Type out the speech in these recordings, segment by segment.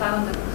Enostavno.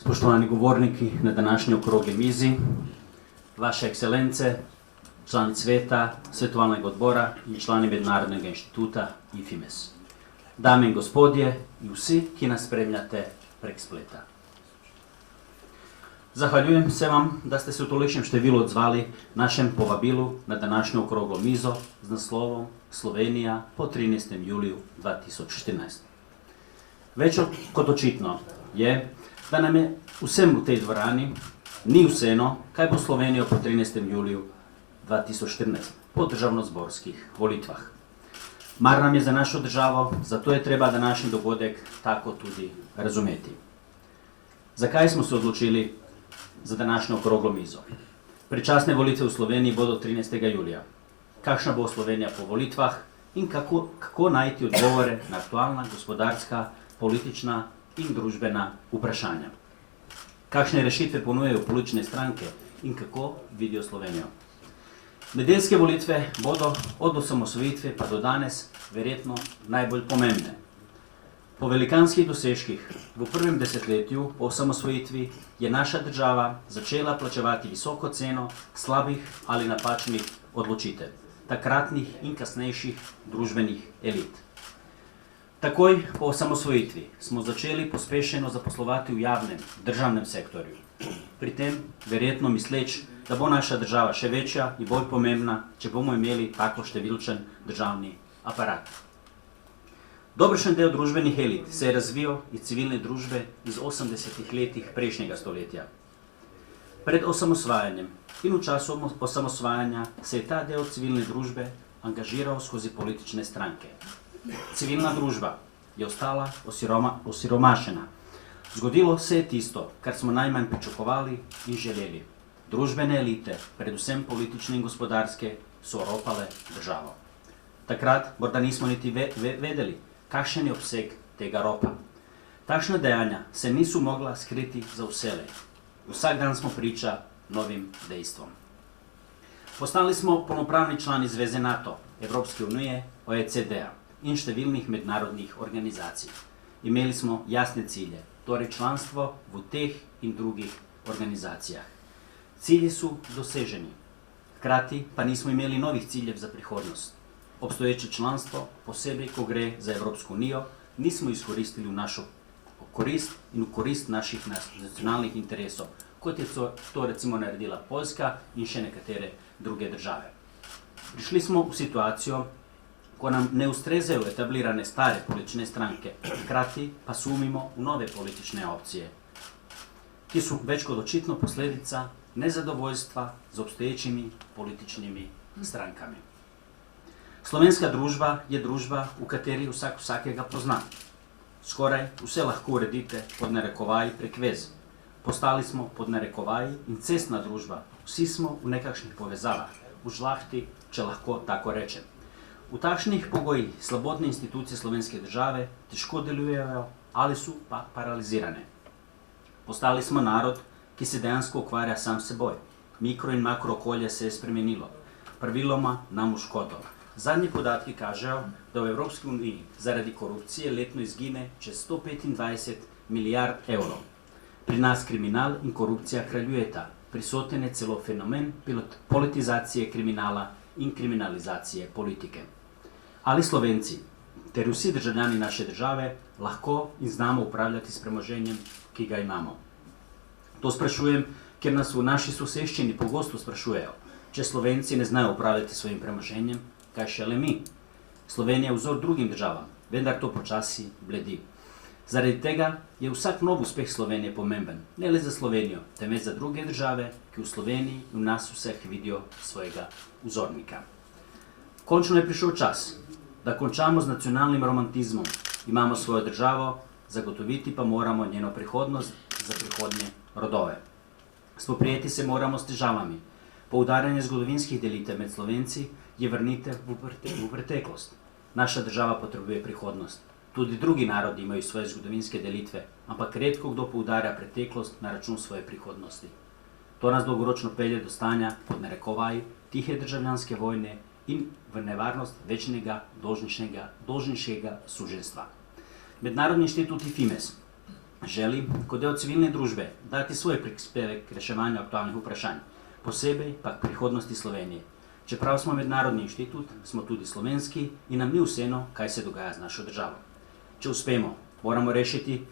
Spoštovani govorniki na današnji okrogli mizi, vaše ekscelence, člani sveta, svetovalnega odbora in člani Mednarodnega inštituta IFIMES. Dame in gospodje in vsi, ki nas spremljate prek spleta. Zahvaljujem se vam, da ste se v tolikšnem številu odzvali našem povabilu na današnjo okroglo mizo z naslovom Slovenija po 13. juliju 2014. Več kot očitno je, da nam je vsem v tej dvorani ni vseeno, kaj bo Slovenijo po 13. juliju 2014, po državnozborskih volitvah. Mar nam je za našo državo, zato je treba današnji dogodek tako tudi razumeti. Zakaj smo se odločili za današnjo okroglo mizo? Predčasne volitve v Sloveniji bodo 13. julija. Kakšna bo Slovenija po volitvah in kako najti odgovore na aktualna gospodarska, politična in družbena vprašanja. Kakšne rešitve ponujajo politične stranke in kako vidijo Slovenijo. Nedeljske volitve bodo od osamosvojitve pa do danes verjetno najbolj pomembne. Po velikanskih dosežkih v prvem desetletju po osamosvojitvi je naša država začela plačevati visoko ceno slabih ali napačnih odločitev takratnih in kasnejših družbenih elit. Takoj po osamosvojitvi smo začeli pospešeno zaposlovati v javnem, državnem sektorju. Pri tem verjetno misleč, da bo naša država še večja in bolj pomembna, če bomo imeli tako številčen državni aparat. Dobršen del družbenih elit se je razvijal iz civilne družbe iz 80-ih letih prejšnjega stoletja. Pred osamosvajanjem in v času osamosvajanja se je ta del civilne družbe angažiral skozi politične stranke. Civilna družba je ostala osiromašena. Zgodilo se je tisto, kar smo najmanj pričakovali in želeli. Družbene elite, predvsem politične in gospodarske, so oropale državo. Takrat morda nismo niti vedeli, kakšen je obseg tega ropa. Takšna dejanja se niso mogla skriti za vselej. Vsak dan smo priča novim dejstvom. Postali smo polnopravni člani Zveze NATO, Evropske unije, OECD-a in številnih mednarodnih organizacij. Imeli smo jasne cilje, torej članstvo v teh in drugih organizacijah. Cilji so doseženi, hkrati pa nismo imeli novih ciljev za prihodnost. Obstoječe članstvo, posebej ko gre za Evropsko unijo, nismo izkoristili v našo korist in v korist naših nacionalnih interesov, kot je to recimo naredila Poljska in še nekatere druge države. Prišli smo v situacijo, ko nam ne ustrezajo etablirane stare politične stranke, hkrati pa sumimo v nove politične opcije, ki so več kot očitno posledica nezadovoljstva z obstoječimi političnimi strankami. Slovenska družba je družba, v kateri vsak vsakega pozna. Skoraj vse lahko uredite pod narekovaji prek vez. Postali smo pod narekovaji in cestna družba. Vsi smo v nekakšnih povezavah, v žlahti, če lahko tako rečem. V takšnih pogojih slabotne institucije slovenske države težko delujejo ali so pa paralizirane. Postali smo narod, ki se dejansko ukvarja sam s seboj. Mikro in makro okolje se je spremenilo. Praviloma nam v škodo. Zadnji podatki kažejo, da v Evropski uniji zaradi korupcije letno izgine čez 125 milijard evrov. Pri nas kriminal in korupcija kraljujeta. Prisoten je celo fenomen politizacije kriminala in kriminalizacije politike. Ali Slovenci, ter vsi državljani naše države, lahko in znamo upravljati s premoženjem, ki ga imamo? To sprašujem, ker nas v naši soseščini pogosto sprašujejo, če Slovenci ne znajo upravljati svojim premoženjem, kaj šele mi. Slovenija je vzor drugim državam, vendar to počasi bledi. Zaradi tega je vsak nov uspeh Slovenije pomemben, ne le za Slovenijo, temveč za druge države, ki v Sloveniji in v nas vseh vidijo svojega vzornika. Končno je prišel čas, da končamo z nacionalnim romantizmom. Imamo svojo državo, zagotoviti pa moramo njeno prihodnost za prihodnje rodove. Spoprijeti se moramo s težavami. Poudarjanje zgodovinskih delitev med Slovenci je vrnitev v preteklost. Naša država potrebuje prihodnost. Tudi drugi narodi imajo svoje zgodovinske delitve, ampak redko kdo poudarja preteklost na račun svoje prihodnosti. To nas dolgoročno pelje do stanja pod narekovaji tihe državljanske vojne in v nevarnost večnega dolžniškega suženjstva. Mednarodni inštitut IFIMES želi, kot del civilne družbe, dati svoj prispevek k reševanju aktualnih vprašanj, posebej pa k prihodnosti Slovenije. Čeprav smo mednarodni inštitut, smo tudi slovenski in nam ni vseeno, kaj se dogaja z našo državo. Če uspemo, moramo rešiti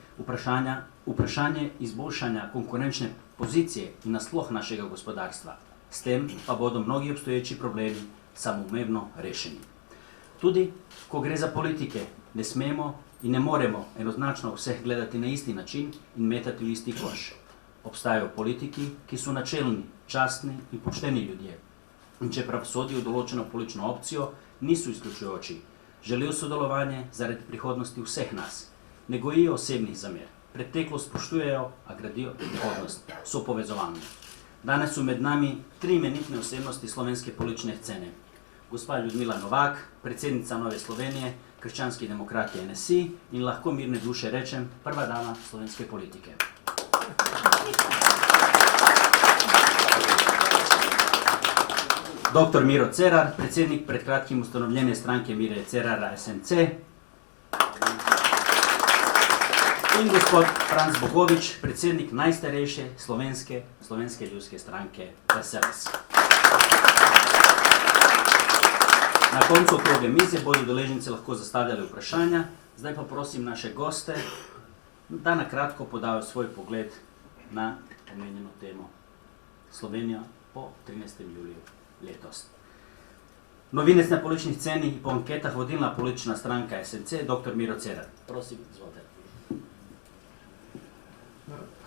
vprašanje izboljšanja konkurenčne pozicije in nasploh našega gospodarstva. S tem pa bodo mnogi obstoječi problemi samoumevno rešeni. Tudi, ko gre za politike, ne smemo in ne moremo enoznačno vseh gledati na isti način in metati v isti koš. Obstajajo politiki, ki so načelni, častni in pošteni ljudje. In čeprav sodijo v določeno politično opcijo, niso izključujoči. Želijo sodelovanje zaradi prihodnosti vseh nas. Ne gojijo osebnih zamer. Preteklost spoštujejo, a gradijo prihodnost. So povezovalni. Danes so med nami 3 imenitne osebnosti slovenske politične scene. Gospa Ljudmila Novak, predsednica Nove Slovenije, Krščanski demokrati NSI in lahko mirne duše rečem, prva dama slovenske politike. Dr. Miro Cerar, predsednik pred kratkim ustanovljene stranke Mire Cerara SMC. In gospod Franc Bogovič, predsednik najstarejše slovenske ljudske stranke SLS. Na koncu okrogle mize bodo udeleženci lahko zastavljali vprašanja. Zdaj pa prosim naše goste, da na kratko podajo svoj pogled na omenjeno temo Slovenija po 13. juliju letos. Novinec na političnih sceni in po anketah vodilna politična stranka SMC, dr. Miro Cerar. Prosim, izvolite.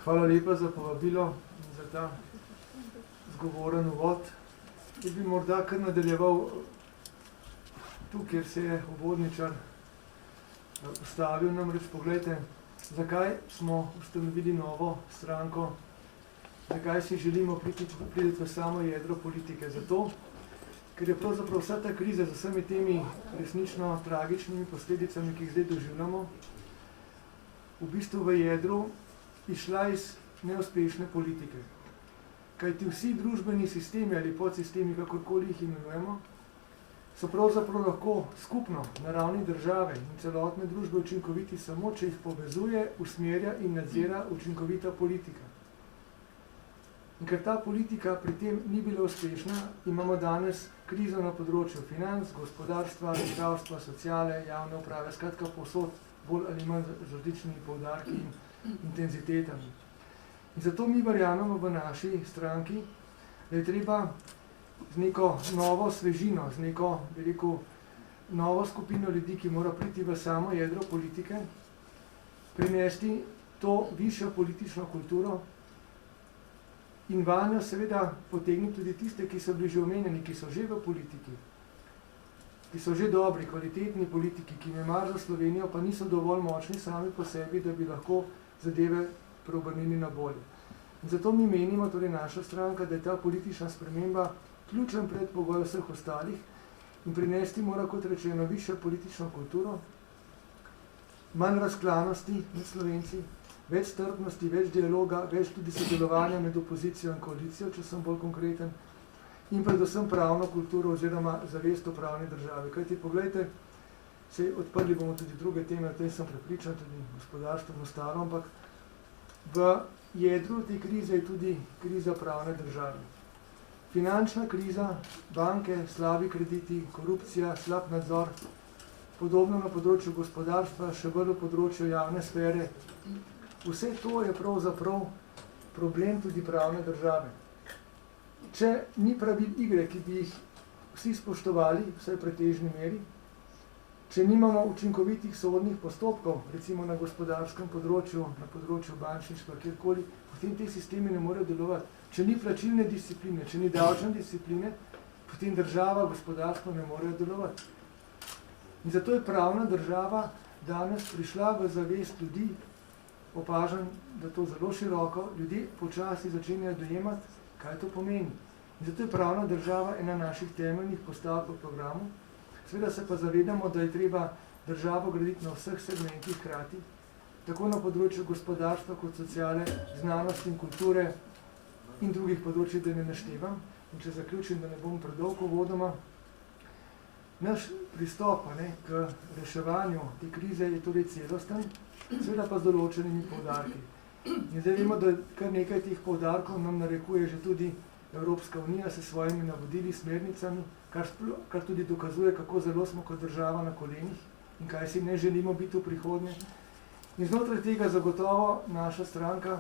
Hvala lepa za povabilo in za ta zgovoren uvod. Jaz bi morda kar nadaljeval tu, kjer se je uvodničar postavil. Namreč pogledajte, zakaj smo ustanovili novo stranko, zakaj si želimo priti v samo jedro politike. Zato, ker je pravzaprav vsa ta kriza z vsemi temi resnično tragičnimi posledicami, ki jih zdaj doživljamo, v bistvu v jedru izšla iz neuspešne politike. Kajti vsi družbeni sistemi ali podsistemi, kakorkoli jih imenujemo, so pravzaprav lahko skupno na ravni države in celotne družbe učinkoviti samo, če jih povezuje, usmerja in nadzira učinkovita politika. In ker ta politika pri tem ni bila uspešna, imamo danes krizo na področju financ, gospodarstva, zdravstva, sociale, javne uprave, skratka povsod bolj ali manj z različnimi poudarki in intenzitetami. In zato mi verjamemo v naši stranki, da je treba z neko novo svežino, z neko, bi rekel, novo skupino ljudi, ki mora priti v samo jedro politike, prinesti to višjo politično kulturo in vanjo seveda potegniti tudi tiste, ki so bili že omenjeni, ki so že v politiki, ki so že dobri, kvalitetni politiki, ki ne mar za Slovenijo, pa niso dovolj močni sami po sebi, da bi lahko zadeve preobrnili na bolje. In zato mi menimo, torej naša stranka, da je ta politična sprememba ključen predpogoj vseh ostalih in prinesti mora, kot rečeno, višjo politično kulturo, manj razklanosti med Slovenci, več strpnosti, več dialoga, več tudi sodelovanja med opozicijo in koalicijo, če sem bolj konkreten, in predvsem pravno kulturo oziroma zavest o pravni državi. Kajti, poglejte, se odprli bomo tudi druge teme, o tem sem prepričan, tudi gospodarstvo in ostalo, ampak v jedru te krize je tudi kriza pravne države. Finančna kriza, banke, slabi krediti, korupcija, slab nadzor, podobno na področju gospodarstva, še bolj v področju javne sfere. Vse to je pravzaprav problem tudi pravne države. Če ni pravil igre, ki bi jih vsi spoštovali, vsaj v pretežni meri, če nimamo učinkovitih sodnih postopkov, recimo na gospodarskem področju, na področju bančništva, kjerkoli, potem te sistemi ne morejo delovati. Če ni plačilne discipline, če ni davčne discipline, potem država, gospodarstvo ne morejo delovati. In zato je pravna država danes prišla v zavest ljudi, opažam, da to zelo široko, ljudje počasi začenjajo dojemati, kaj to pomeni. In zato je pravna država ena naših temeljnih postavk v programu. Seveda se pa zavedamo, da je treba državo graditi na vseh segmentih hkrati, tako na področju gospodarstva kot sociale, znanosti in kulture in drugih področij, da ne naštevam. In če zaključim, da ne bom predolg uvodoma, naš pristop k reševanju te krize je torej celosten, seveda pa z določenimi poudarki. In zdaj vemo, da kar nekaj teh poudarkov nam narekuje že tudi Evropska unija s svojimi navodili, smernicami, kar tudi dokazuje, kako zelo smo kot država na kolenih in kaj si ne želimo biti v prihodnje. In znotraj tega zagotovo naša stranka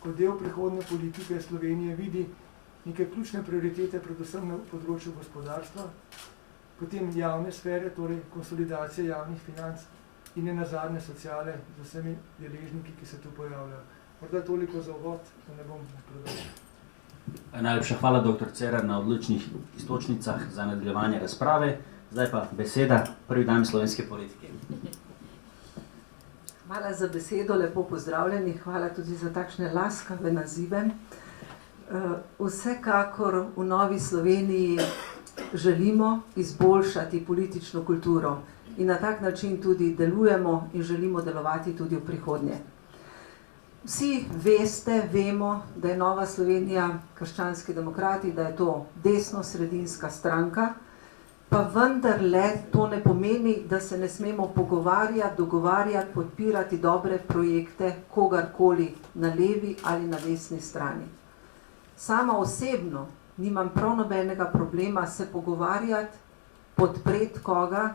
kot del prihodnje politike Slovenije vidi neke ključne prioritete, predvsem na področju gospodarstva, potem javne sfere, torej konsolidacije javnih financ in ne nazadnje sociale z vsemi deležniki, ki se tu pojavljajo. Morda toliko za uvod, da ne bom predolg. Najlepša hvala, dr. Cerar, na odličnih istočnicah za nadaljevanje razprave. Zdaj pa beseda prvi dami slovenske politike. Hvala za besedo, lepo pozdravljeni, hvala tudi za takšne laskave nazive. Vsekakor v Novi Sloveniji želimo izboljšati politično kulturo in na tak način tudi delujemo in želimo delovati tudi v prihodnje. Vsi veste, vemo, da je Nova Slovenija, krščanski demokrati, da je to desno-sredinska stranka, pa vendarle to ne pomeni, da se ne smemo pogovarjati, dogovarjati, podpirati dobre projekte kogarkoli na levi ali na desni strani. Sama osebno nimam prav nobenega problema se pogovarjati, podpreti koga,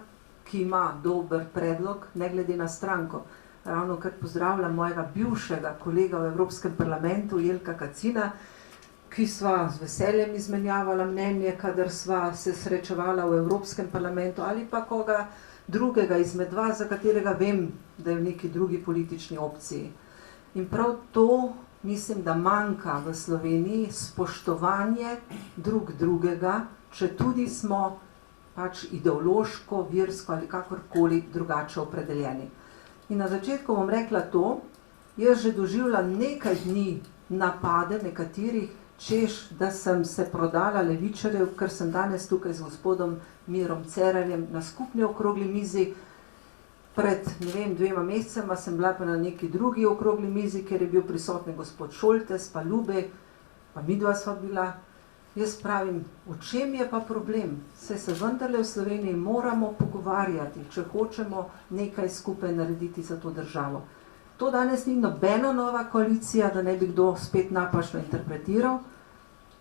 ki ima dober predlog, ne glede na stranko. Ravno kar pozdravljam mojega bivšega kolega v Evropskem parlamentu, Jelka Kacina, ki sva z veseljem izmenjavala mnenje, kadar sva se srečevala v Evropskem parlamentu, ali pa koga drugega izmed vas, za katerega vem, da je v neki drugi politični opciji. In prav to mislim, da manjka v Sloveniji spoštovanje drug drugega, če tudi smo pač ideološko, versko ali kakorkoli drugače opredeljeni. In na začetku bom rekla to, jaz že doživljam nekaj dni napade nekaterih, češ, da sem se prodala levičarjev, ker sem danes tukaj z gospodom Mirom Cerarjem na skupni okrogli mizi Pred, 2 mesecema sem bila pa na neki drugi okrogli mizi, kjer je bil prisoten gospod Šoltes, pa Ljube, pa midva sva bila. Jaz pravim, v čem je pa problem? Se vendarle v Sloveniji moramo pogovarjati, če hočemo nekaj skupaj narediti za to državo. To danes ni nobena nova koalicija, da ne bi kdo spet napačno interpretiral.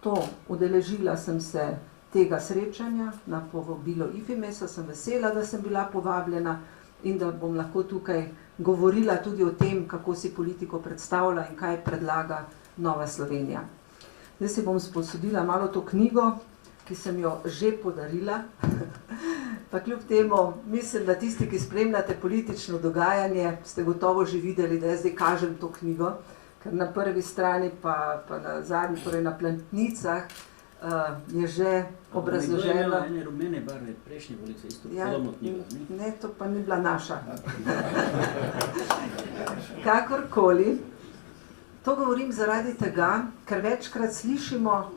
To, udeležila sem se tega srečanja na povabilo IFEMES-a, sem vesela, da sem bila povabljena in da bom lahko tukaj govorila tudi o tem, kako si politiko predstavlja in kaj predlaga Nova Slovenija. Zdaj si bom sposodila malo to knjigo, ki sem jo že podarila, pa kljub temu mislim, da tisti, ki spremljate politično dogajanje, ste gotovo že videli, da jaz zdaj kažem to knjigo, ker na prvi strani pa na zadnji, torej na platnicah, je že obrazloženo. Ene rumene barve, prejšnje volice, isto podobno knjigo. Ne, to pa ni bila naša. Kakorkoli, to govorim zaradi tega, ker večkrat slišimo,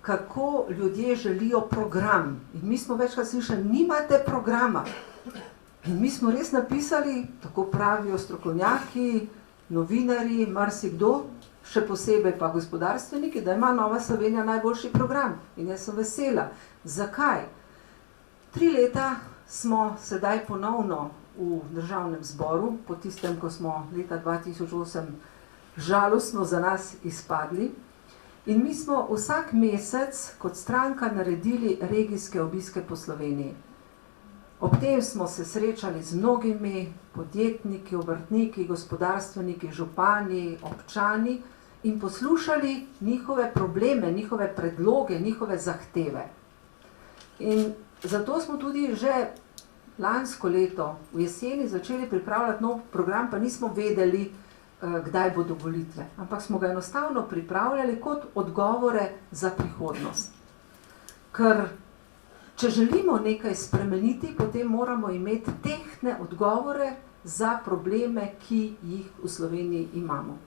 kako ljudje želijo program. In mi smo večkrat slišali, nimate programa. In mi smo res napisali, tako pravijo strokovnjaki, novinarji, marsikdo, še posebej pa gospodarstveniki, da ima Nova Slovenija najboljši program. In jaz sem vesela. Zakaj? 3 leta smo sedaj ponovno v državnem zboru, po tistem, ko smo leta 2008 žalostno za nas izpadli. In mi smo vsak mesec kot stranka naredili regijske obiske po Sloveniji. Ob tem smo se srečali z mnogimi podjetniki, obrtniki, gospodarstveniki, župani, občani in poslušali njihove probleme, njihove predloge, njihove zahteve. In zato smo tudi že lansko leto v jeseni začeli pripravljati nov program, pa nismo vedeli, kdaj bodo volitve. Ampak smo ga enostavno pripravljali kot odgovore za prihodnost. Ker če želimo nekaj spremeniti, potem moramo imeti tehtne odgovore za probleme, ki jih v Sloveniji imamo.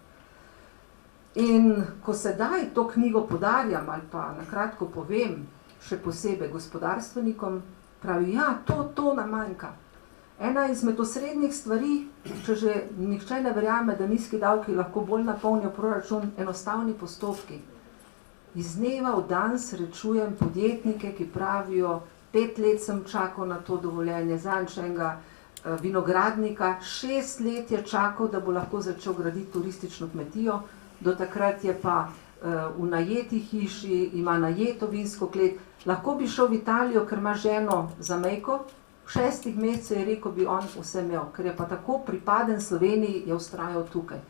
In ko sedaj to knjigo podarjam ali pa na kratko povem, še posebej gospodarstvenikom, pravi, ja, to nam manjka. Ena izmed osrednjih stvari, če že nihče ne verjame, da nizki davki lahko bolj napolnijo proračun, enostavni postopki. Iz dneva v dan srečujem podjetnike, ki pravijo, 5 let sem čakal na to dovoljenje, zadnjič enega vinogradnika, 6 let je čakal, da bo lahko začel graditi turistično kmetijo, do takrat je pa v najeti hiši, ima najeto vinsko klet, lahko bi šel v Italijo, ker ima ženo zamejko, v 6 mesecih je rekel, bi on vse imel, ker je pa tako pripaden Sloveniji, je vztrajal tukaj.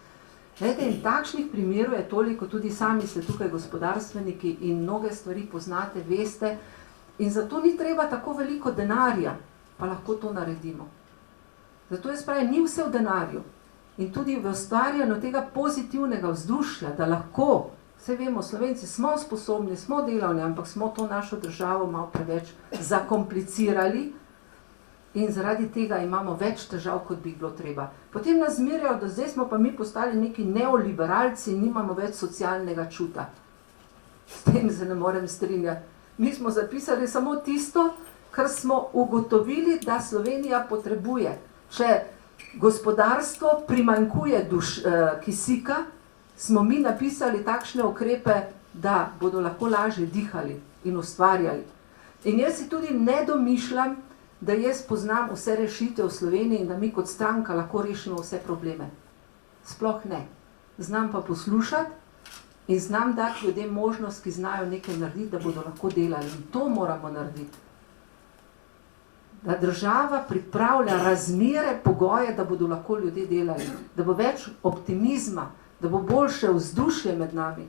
Glede, in takšnih primerov je toliko, tudi sami ste tukaj gospodarstveniki in mnoge stvari poznate, veste, in zato ni treba tako veliko denarja, pa lahko to naredimo. Zato jaz pravim, ni vse v denarju in tudi v ustvarjanju tega pozitivnega vzdušja, da lahko, vse vemo, Slovenci smo sposobni, smo delavni, ampak smo to našo državo malo preveč zakomplicirali, in zaradi tega imamo več težav, kot bi bilo treba. Potem nas zmerjajo, da zdaj smo pa mi postali neki neoliberalci in nimamo več socialnega čuta. S tem se ne morem strinjati. Mi smo zapisali samo tisto, kar smo ugotovili, da Slovenija potrebuje. Če gospodarstvo primanjkuje kisika, smo mi napisali takšne ukrepe, da bodo lahko lažje dihali in ustvarjali. In jaz si tudi ne domišljam, da jaz poznam vse rešitve v Sloveniji in da mi kot stranka lahko rešimo vse probleme. Sploh ne. Znam pa poslušati in znam dati ljudem možnost, ki znajo nekaj narediti, da bodo lahko delali. In to moramo narediti. Da država pripravlja razmere, pogoje, da bodo lahko ljudje delali. Da bo več optimizma, da bo boljše vzdušje med nami.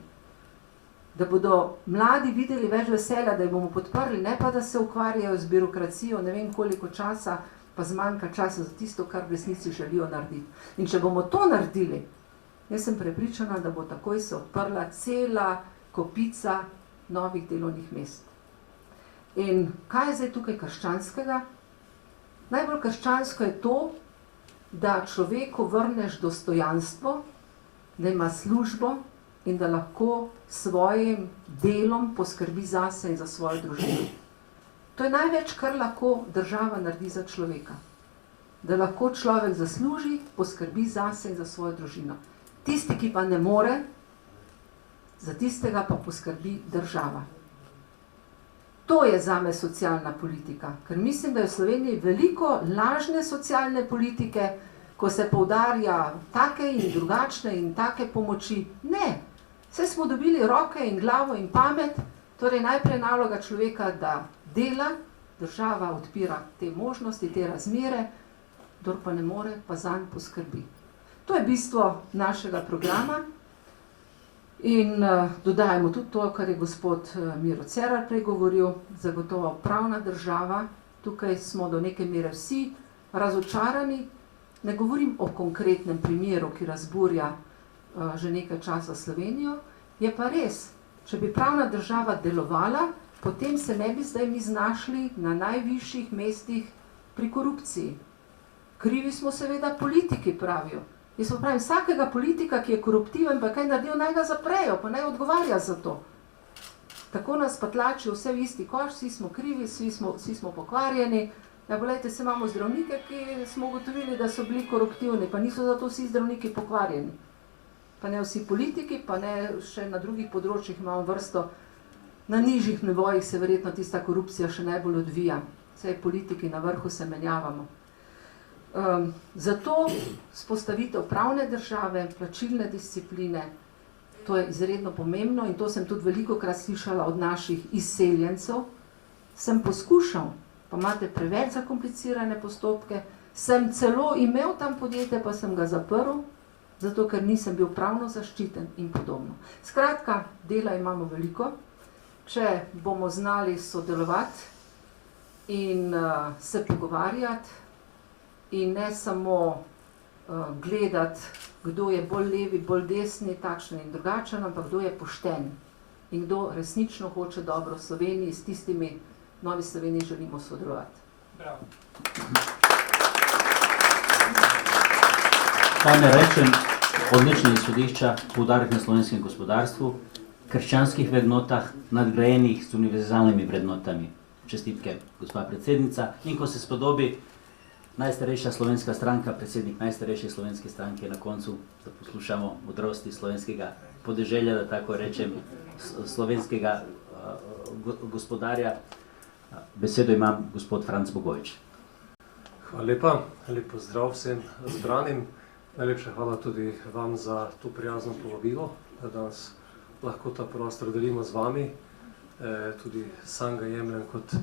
Da bodo mladi videli več veselja, da jih bomo podprli, ne pa da se ukvarjajo z birokracijo, ne vem koliko časa, pa zmanjka časa za tisto, kar v resnici želijo narediti. In če bomo to naredili, jaz sem prepričana, da bo takoj se odprla cela kopica novih delovnih mest. In kaj je zdaj tukaj krščanskega? Najbolj krščansko je to, da človeku vrneš dostojanstvo, da ima službo, in da lahko svojim delom poskrbi zase in za svojo družino. To je največ, kar lahko država naredi za človeka. da lahko človek zasluži, poskrbi zase in za svojo družino. Tisti, ki pa ne more, za tistega pa poskrbi država. To je zame socialna politika, ker mislim, da je v Sloveniji veliko lažne socialne politike, ko se poudarja take in drugačne in take pomoči. Ne, vse smo dobili roke in glavo in pamet, torej najprej naloga človeka, da dela, država odpira te možnosti, te razmere, kdor pa ne more, pa zanj poskrbi. To je bistvo našega programa in dodajamo tudi to, kar je gospod Miro Cerar prej govoril, zagotovo pravna država. Tukaj smo do neke mere vsi razočarani. Ne govorim o konkretnem primeru, ki razburja že nekaj časa Slovenijo, je pa res, če bi pravna država delovala, potem se ne bi zdaj mi znašli na najvišjih mestih pri korupciji. Krivi smo seveda politiki, pravijo. Jaz pa pravim, vsakega politika, ki je koruptiven, pa kaj naredil, naj ga zaprejo, pa naj odgovarja za to. Tako nas pa tlačijo vse v isti koš, vsi smo krivi, vsi smo pokvarjeni. Ja, poglejte, se imamo zdravnike, ki smo ugotovili, da so bili koruptivni, pa niso zato vsi zdravniki pokvarjeni. Pa ne vsi politiki, pa ne še na drugih področjih imamo vrsto. Na nižjih nivojih se verjetno tista korupcija še najbolj odvija. Vsej politiki na vrhu se menjavamo. Zato vzpostavitev pravne države, plačilne discipline, to je izredno pomembno in to sem tudi velikokrat slišala od naših izseljencev. Sem poskušal, pa imate preveč zakomplicirane postopke, sem celo imel tam podjetje, pa sem ga zaprl, zato ker nisem bil pravno zaščiten in podobno. Skratka, dela imamo veliko, če bomo znali sodelovati in se pogovarjati, in ne samo gledati, kdo je bolj levi, bolj desni, takšen in drugačen, ampak kdo je pošten in kdo resnično hoče dobro v Sloveniji, s tistimi Novi Sloveniji želimo sodelovati. Bravo. Kaj ne rečem, odlične izhodišča, poudarek na slovenskem gospodarstvu, krščanskih vrednotah, nadgrajenih s univerzalnimi vrednotami. Čestitke, gospa predsednica. In ko se spodobi najstarejša slovenska stranka, predsednik najstarejše slovenske stranke, na koncu, da poslušamo modrosti slovenskega podeželja, da tako rečem, slovenskega gospodarja. Besedo imam gospod Franc Bogovič. Hvala lepa, lep pozdrav vsem zbranim. Najlepša hvala tudi vam za to prijazno povabilo, da danes lahko ta prostor delimo z vami. Tudi sam ga jemljem kot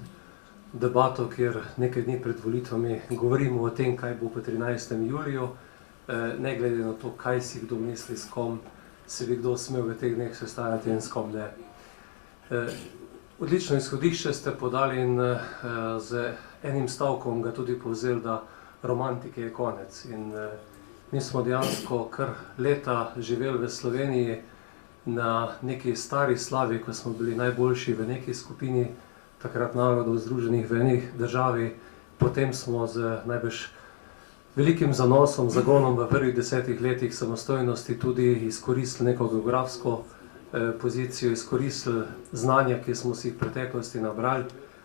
debato, kjer nekaj dni pred volitvami govorimo o tem, kaj bo po 13. juliju, ne glede na to, kaj si kdo misli, s kom se bi kdo smel v teh dneh sestajati in s kom ne. Odlično izhodišče ste podali in z enim stavkom ga tudi povzeli, da romantike je konec. In mi smo dejansko kar leta živeli v Sloveniji na neki stari slavi, ko smo bili najboljši v neki skupini, takrat narodov združenih v eni državi. Potem smo z najbrž velikim zanosom, zagonom v prvih 10 letih samostojnosti tudi izkoristili neko geografsko pozicijo, izkoristili znanja, ki smo si jih v preteklosti nabrali,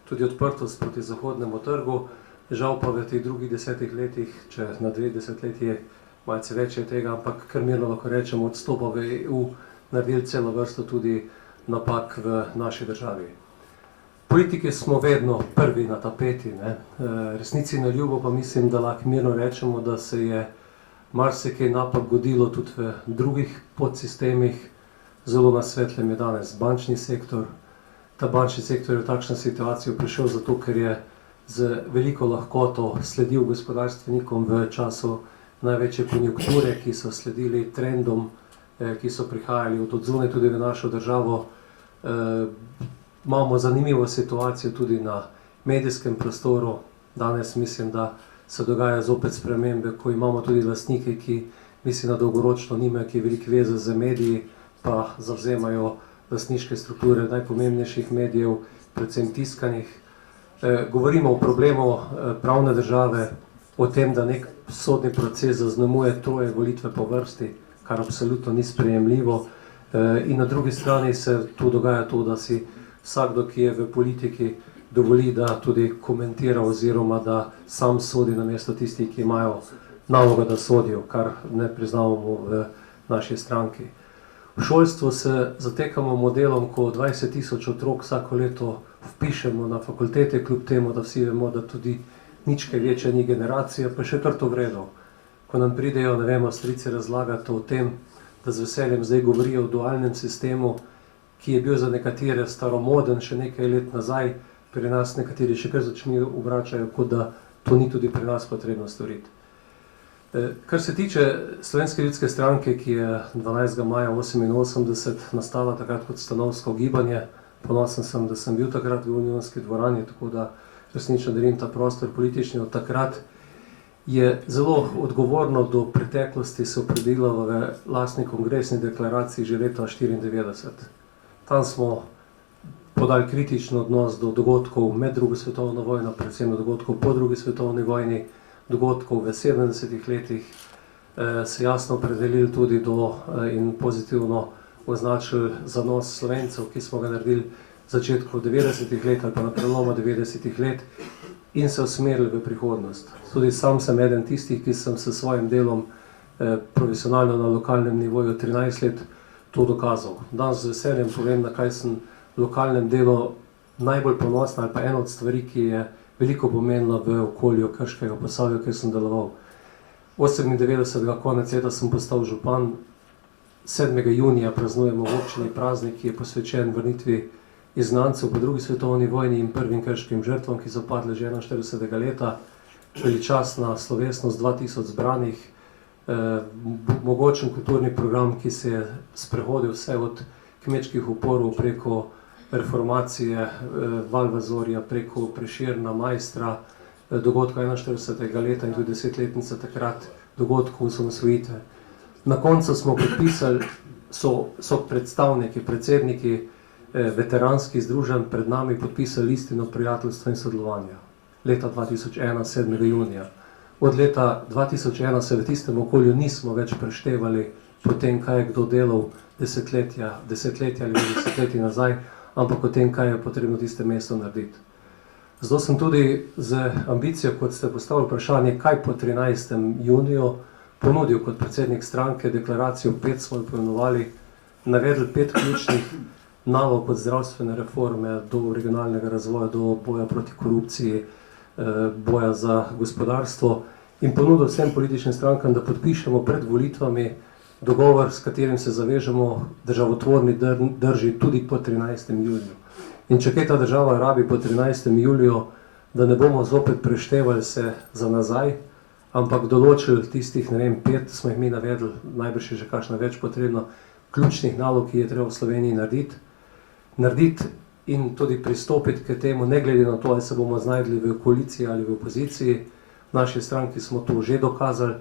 tudi odprtost proti zahodnemu trgu. Žal pa v teh drugih 10 letih, če na 2 desetletji malce več je tega, ampak kar mirno lahko rečemo, odstopa v EU, naredili celo vrsto tudi napak v naši državi. Politiki smo vedno prvi na tapeti, ne? Resnici na ljubo pa mislim, da lahko mirno rečemo, da se je marsikaj napak godilo tudi v drugih podsistemih. Zelo na svetlem je danes bančni sektor. Ta bančni sektor je v takšno situacijo prišel zato, ker je z veliko lahkoto sledil gospodarstvenikom v času največje konjunkture, ki so sledili trendom, ki so prihajali od odzune tudi v našo državo. Imamo zanimivo situacijo tudi na medijskem prostoru. Danes mislim, da se dogaja zopet spremembe, ko imamo tudi lastnike, ki mislim, da dolgoročno nimajo ki veliko veze z mediji, pa zavzemajo lastniške strukture najpomembnejših medijev, predvsem tiskanih. Govorimo o problemu pravne države, o tem, da nek sodni proces zaznamuje 3 volitve po vrsti, kar absolutno ni sprejemljivo. In na drugi strani se tu dogaja to, da si vsakdo, ki je v politiki, dovoli, da tudi komentira oziroma da sam sodi namesto tistih, ki imajo nalogo, da sodijo, kar ne priznavamo v naši stranki. V šolstvu se zatekamo modelom, ko 20 000 otrok vsako leto vpišemo na fakultete, kljub temu, da vsi vemo, da tudi nič kaj večja ni generacija, pa še kar to vredo. Ko nam pridejo, ne vem, Avstrijci razlagati o tem, da z veseljem zdaj govorijo o dualnem sistemu, ki je bil za nekatere staromoden še nekaj let nazaj, pri nas nekateri še kar začmi obračajo, kot da to ni tudi pri nas potrebno storiti. Kar se tiče Slovenske ljudske stranke, ki je 12. maja 1988 nastala takrat kot stanovsko gibanje, ponosen sem, da sem bil takrat v Unionski dvorani, tako da resnično delim ta prostor politični od takrat, je zelo odgovorno do preteklosti se opredelila v lastni kongresni deklaraciji že leta 1994. Tam smo podali kritičen odnos do dogodkov med drugo svetovno vojno, predvsem do dogodkov po drugi svetovni vojni, dogodkov v 70. letih, se jasno opredelili tudi do in pozitivno označili zanos Slovencev, ki smo ga naredili v začetku 90. let ali pa na prelomu 90. let in se usmerili v prihodnost. Tudi sam sem eden tistih, ki sem s svojim delom profesionalno na lokalnem nivoju 13 let to dokazal. Danes z veseljem povem, na kaj sem v lokalnem delu najbolj ponosen ali pa ena od stvari, ki je veliko pomenila v okolju Krškega Posavja, kjer sem deloval. 98. konec leta sem postal župan, 7. junija praznujemo v občini praznik, ki je posvečen vrnitvi izgnancev po drugi svetovni vojni in prvim krškim žrtvam, ki so padle že 41. leta. Veličastna slovesnost 2000 zbranih, mogočen kulturni program, ki se je sprehodil vse od kmečkih uporov preko reformacije, Valvazorja, preko Prešerna, Majstra, dogodka 41. leta in tudi 10-letnica takrat dogodkov osamosvojitve. Na koncu smo podpisali, so predstavniki, predsedniki veteranskih združenj pred nami podpisali listino prijateljstva in sodelovanja. Leta 2001, 7. junija. Od leta 2001 se v tistem okolju nismo več preštevali po tem, kaj je kdo delal desetletja ali desetletji nazaj, ampak o tem, kaj je potrebno tiste mesto narediti. Zato sem tudi z ambicijo, kot ste postavili vprašanje, kaj po 13. juniju, ponudil kot predsednik stranke deklaracijo 5, smo jo poimenovali, navedli 5 ključnih nalog od zdravstvene reforme do regionalnega razvoja, do boja proti korupciji, boja za gospodarstvo in ponudil vsem političnim strankam, da podpišemo pred volitvami dogovor, s katerim se zavežemo državotvorni drži tudi po 13. juliju. In če kaj ta država rabi po 13. juliju, da ne bomo zopet preštevali se za nazaj, ampak določili tistih, ne vem, 5, smo jih mi navedli, najbrž je že kakšna več potrebno, ključnih nalog, ki je treba v Sloveniji narediti in tudi pristopiti k temu, ne glede na to, ali se bomo znajdli v koaliciji ali v opoziciji. V naši stranki smo to že dokazali,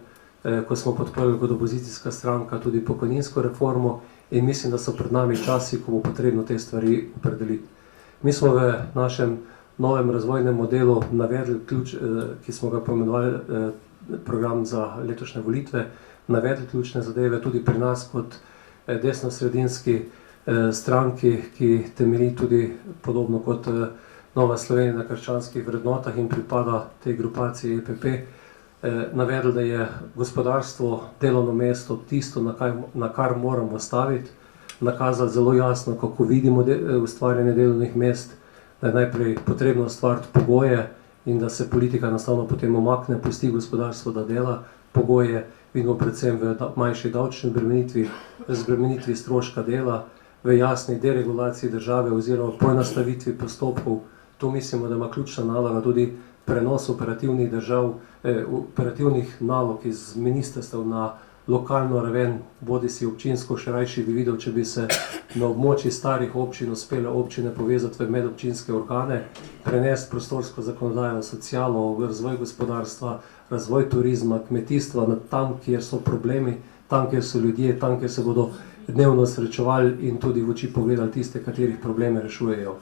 ko smo podprli kot opozicijska stranka tudi pokojninsko reformo in mislim, da so pred nami časi, ko bo potrebno te stvari opredeliti. Mi smo v našem novem razvojnem modelu navedli ključ, ki smo ga poimenovali program za letošnje volitve, navedli ključne zadeve tudi pri nas kot desnosredinski stranki, ki temelji tudi podobno kot Nova Slovenija na krščanskih vrednotah in pripada tej grupaciji EPP, navedli, da je gospodarstvo, delovno mesto tisto, na kar moramo staviti, nakazali zelo jasno, kako vidimo ustvarjanje delovnih mest, da je najprej potrebno ustvariti pogoje in da se politika enostavno potem umakne, pusti gospodarstvo, da dela. Pogoje vidimo predvsem v manjši davčni obremenitvi, razbremenitvi stroška dela, v jasni deregulaciji države oziroma poenostavitvi postopkov. Tu mislimo, da ima ključna naloga tudi prenos operativnih nalog iz ministrstev na lokalno raven, bodisi občinsko, še rajši bi videl, če bi se na območju starih občin uspele občine povezati v medobčinske organe, prenesti prostorsko zakonodajo, socialo, razvoj gospodarstva, razvoj turizma, kmetijstva, tam, kjer so problemi, tam, kjer so ljudje, tam, kjer se bodo dnevno srečevali in tudi v oči pogledali tiste, katerih probleme rešujejo.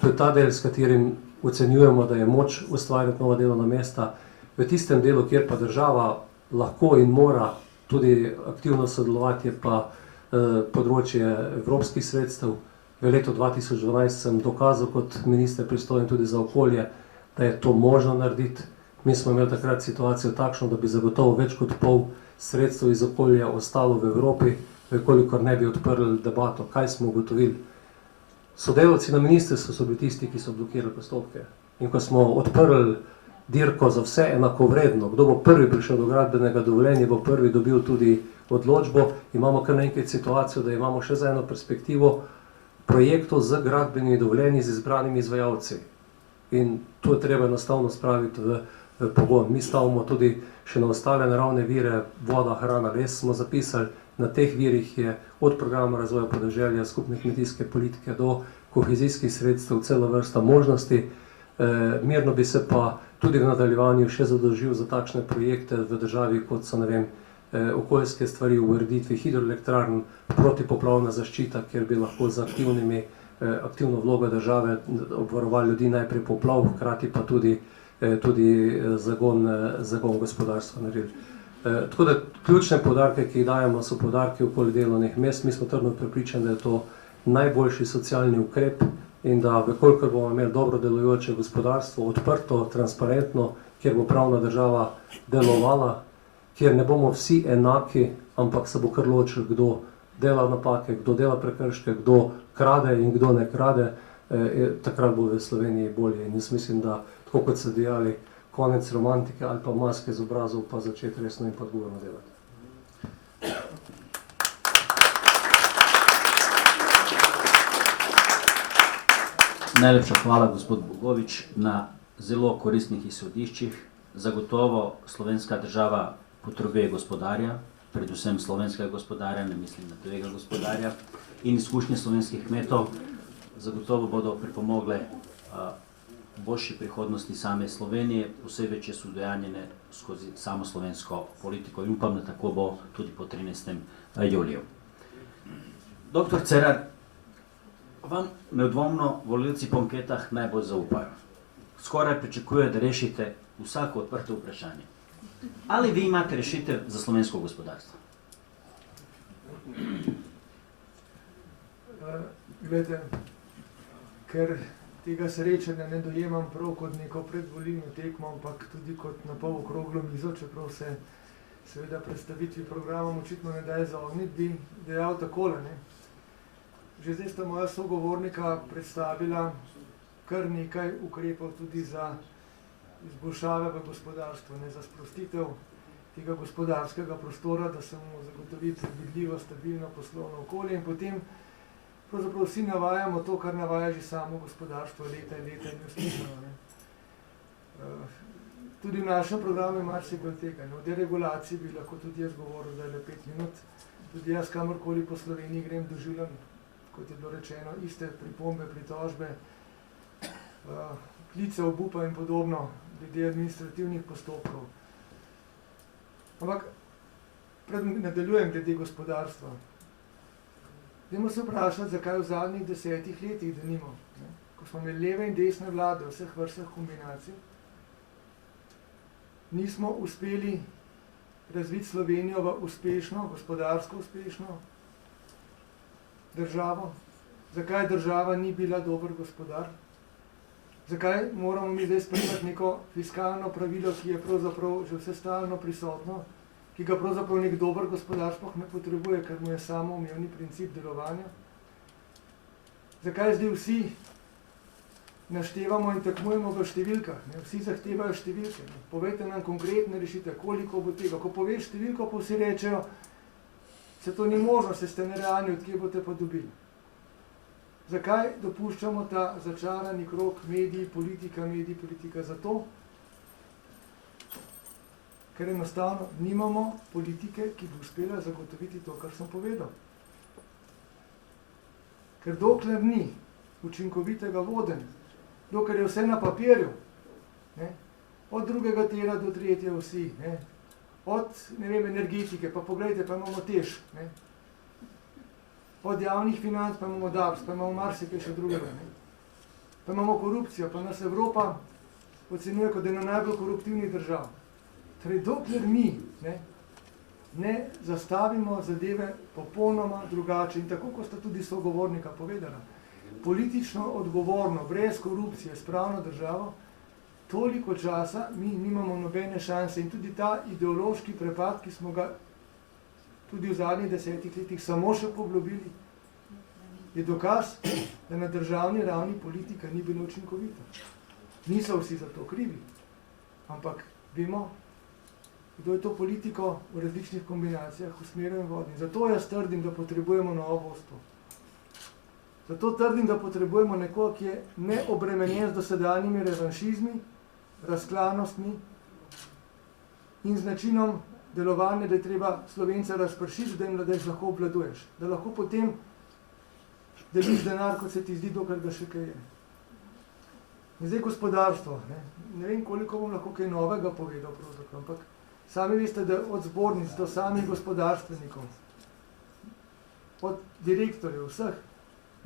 To je ta del, s katerim ocenjujemo, da je moč ustvarjati nova delovna mesta. V tistem delu, kjer pa država lahko in mora tudi aktivno sodelovati, je pa področje evropskih sredstev. V letu 2012 sem dokazal kot minister pristojen tudi za okolje, da je to možno narediti. Mi smo imeli takrat situacijo takšno, da bi zagotovo več kot pol sredstev iz okolja ostalo v Evropi, kolikor ne bi odprli debato. Kaj smo ugotovili? Sodelavci na ministrstvu so bili tisti, ki so blokirali postopke. In ko smo odprli dirko za vse enakovredno, kdo bo prvi prišel do gradbenega dovoljenja, bo prvi dobil tudi odločbo, imamo kar nekaj situacijo, da imamo še za eno perspektivo projektov z gradbenimi dovoljenji z izbranimi izvajalci. In to je treba enostavno spraviti v pogon. Mi stavimo tudi še na ostale naravne vire, voda, hrana, les smo zapisali. Na teh virih je od programa razvoja podeželja, skupne kmetijske politike do kohezijskih sredstev cela vrsta možnosti. Mirno bi se pa tudi v nadaljevanju še zadolžil za takšne projekte v državi, kot so, ne vem, okoljske stvari v ureditvi hidroelektrarn, protipoplavna zaščita, kjer bi lahko z aktivno vlogo države obvarovali ljudi najprej poplav, hkrati pa tudi zagon gospodarstva naredili. Tako da ključne poudarke, ki jih dajemo, so poudarki okoli delovnih mest. Mi smo trdno prepričani, da je to najboljši socialni ukrep in da, kolikor bomo imeli dobro delujoče gospodarstvo, odprto, transparentno, kjer bo pravna država delovala, kjer ne bomo vsi enaki, ampak se bo kar ločil, kdo dela napake, kdo dela prekrške, kdo krade in kdo ne krade, takrat bo v Sloveniji bolje. In jaz mislim, da tako kot so dejali, konec romantike ali pa maske z obrazov, pa začeti resno in pa odgovorno delati. Najlepša hvala, gospod Bogovič, na zelo koristnih izhodiščih. Zagotovo slovenska država potrebuje gospodarja, predvsem slovenskega gospodarja, ne mislim na tujega gospodarja, in izkušnje slovenskih kmetov zagotovo bodo pripomogle boljši prihodnosti same Slovenije, posebej, če so udejanjene skozi samo slovensko politiko in upam, da tako bo tudi po 13. juliju. Doktor Cerar, vam nedvomno volivci po anketah najbolj zaupajo. Skoraj pričakujejo, da rešite vsako odprto vprašanje. Ali vi imate rešitev za slovensko gospodarstvo? Glede, ker tega srečanja ne dojemam prav kot neko predvolilno tekmo, ampak tudi kot na pol okroglo mizo, čeprav se seveda predstavitvi programom očitno ne da izogniti, bi dejal takole. Že zdaj sta moja sogovornika predstavila kar nekaj ukrepov tudi za izboljšave v gospodarstvu, za sprostitev tega gospodarskega prostora, da se mu zagotovi predvidljivo, stabilno poslovno okolje in potem pravzaprav vsi navajamo to, kar navaja že samo gospodarstvo leta in leta in usmišljeno. Tudi v našem programu je marsikaj tega. O deregulaciji bi lahko tudi jaz govoril zdaj le 5 minut. Tudi jaz kamorkoli po Sloveniji grem, doživljam, kot je bilo rečeno, iste pripombe, pritožbe, klice obupa in podobno, glede administrativnih postopkov. Ampak nadaljujem glede gospodarstva. Dajmo se vprašati, zakaj v zadnjih 10 letih, denimo, ko smo imeli leve in desne vlade v vseh vrstah kombinacij, nismo uspeli razviti Slovenijo v uspešno, gospodarsko uspešno državo. Zakaj država ni bila dober gospodar? Zakaj moramo mi zdaj sprejemati neko fiskalno pravilo, ki je pravzaprav že vsestalno prisotno, ki ga pravzaprav nek dober gospodar sploh ne potrebuje, ker mu je samoumevni princip delovanja? Zakaj zdaj vsi naštevamo in tekmujemo v številkah? Vsi zahtevajo številke. Povejte nam konkretne rešitve, koliko bo tega. Ko poveš številko, pa vsi rečejo, se to ni možno, se ste nerealni, od kje boste pa dobili. Zakaj dopuščamo ta začarani krog mediji, politika? Zato, ker enostavno nimamo politike, ki bi uspela zagotoviti to, kar sem povedal. Ker dokler ni učinkovitega vodenja, dokler je vse na papirju, od drugega tira do tretje vsi, od energetike, pa poglejte, pa imamo TEŠ, od javnih financ pa imamo DARS, pa imamo marsikaj še drugega. Pa imamo korupcijo, pa nas Evropa ocenjuje kot eno najbolj koruptivnih držav. Torej, dokler mi ne zastavimo zadeve popolnoma drugače in tako, kot sta tudi sogovornika povedala, politično odgovorno, brez korupcije, s pravno državo, toliko časa mi nimamo nobene šanse in tudi ta ideološki prepad, ki smo ga tudi v zadnjih 10 letih samo še poglobili, je dokaz, da na državni ravni politika ni bila učinkovita. Niso vsi za to krivi, ampak vemo, kdo je to politiko v različnih kombinacijah usmeril in vodil. Zato jaz trdim, da potrebujemo novo vodstvo. Zato trdim, da potrebujemo nekoga, ki je neobremenjen z dosedanjimi revanšizmi, razklanostmi in z načinom delovanja, da je treba Slovence razpršiti, da jim lahko obvladuješ. Da lahko potem deliš denar, kot se ti zdi, dokler ga še kaj je. In zdaj gospodarstvo. Ne vem, koliko bom lahko kaj novega povedal, pravzaprav, ampak sami veste, da od zbornic do samih gospodarstvenikov, od direktorjev, vseh,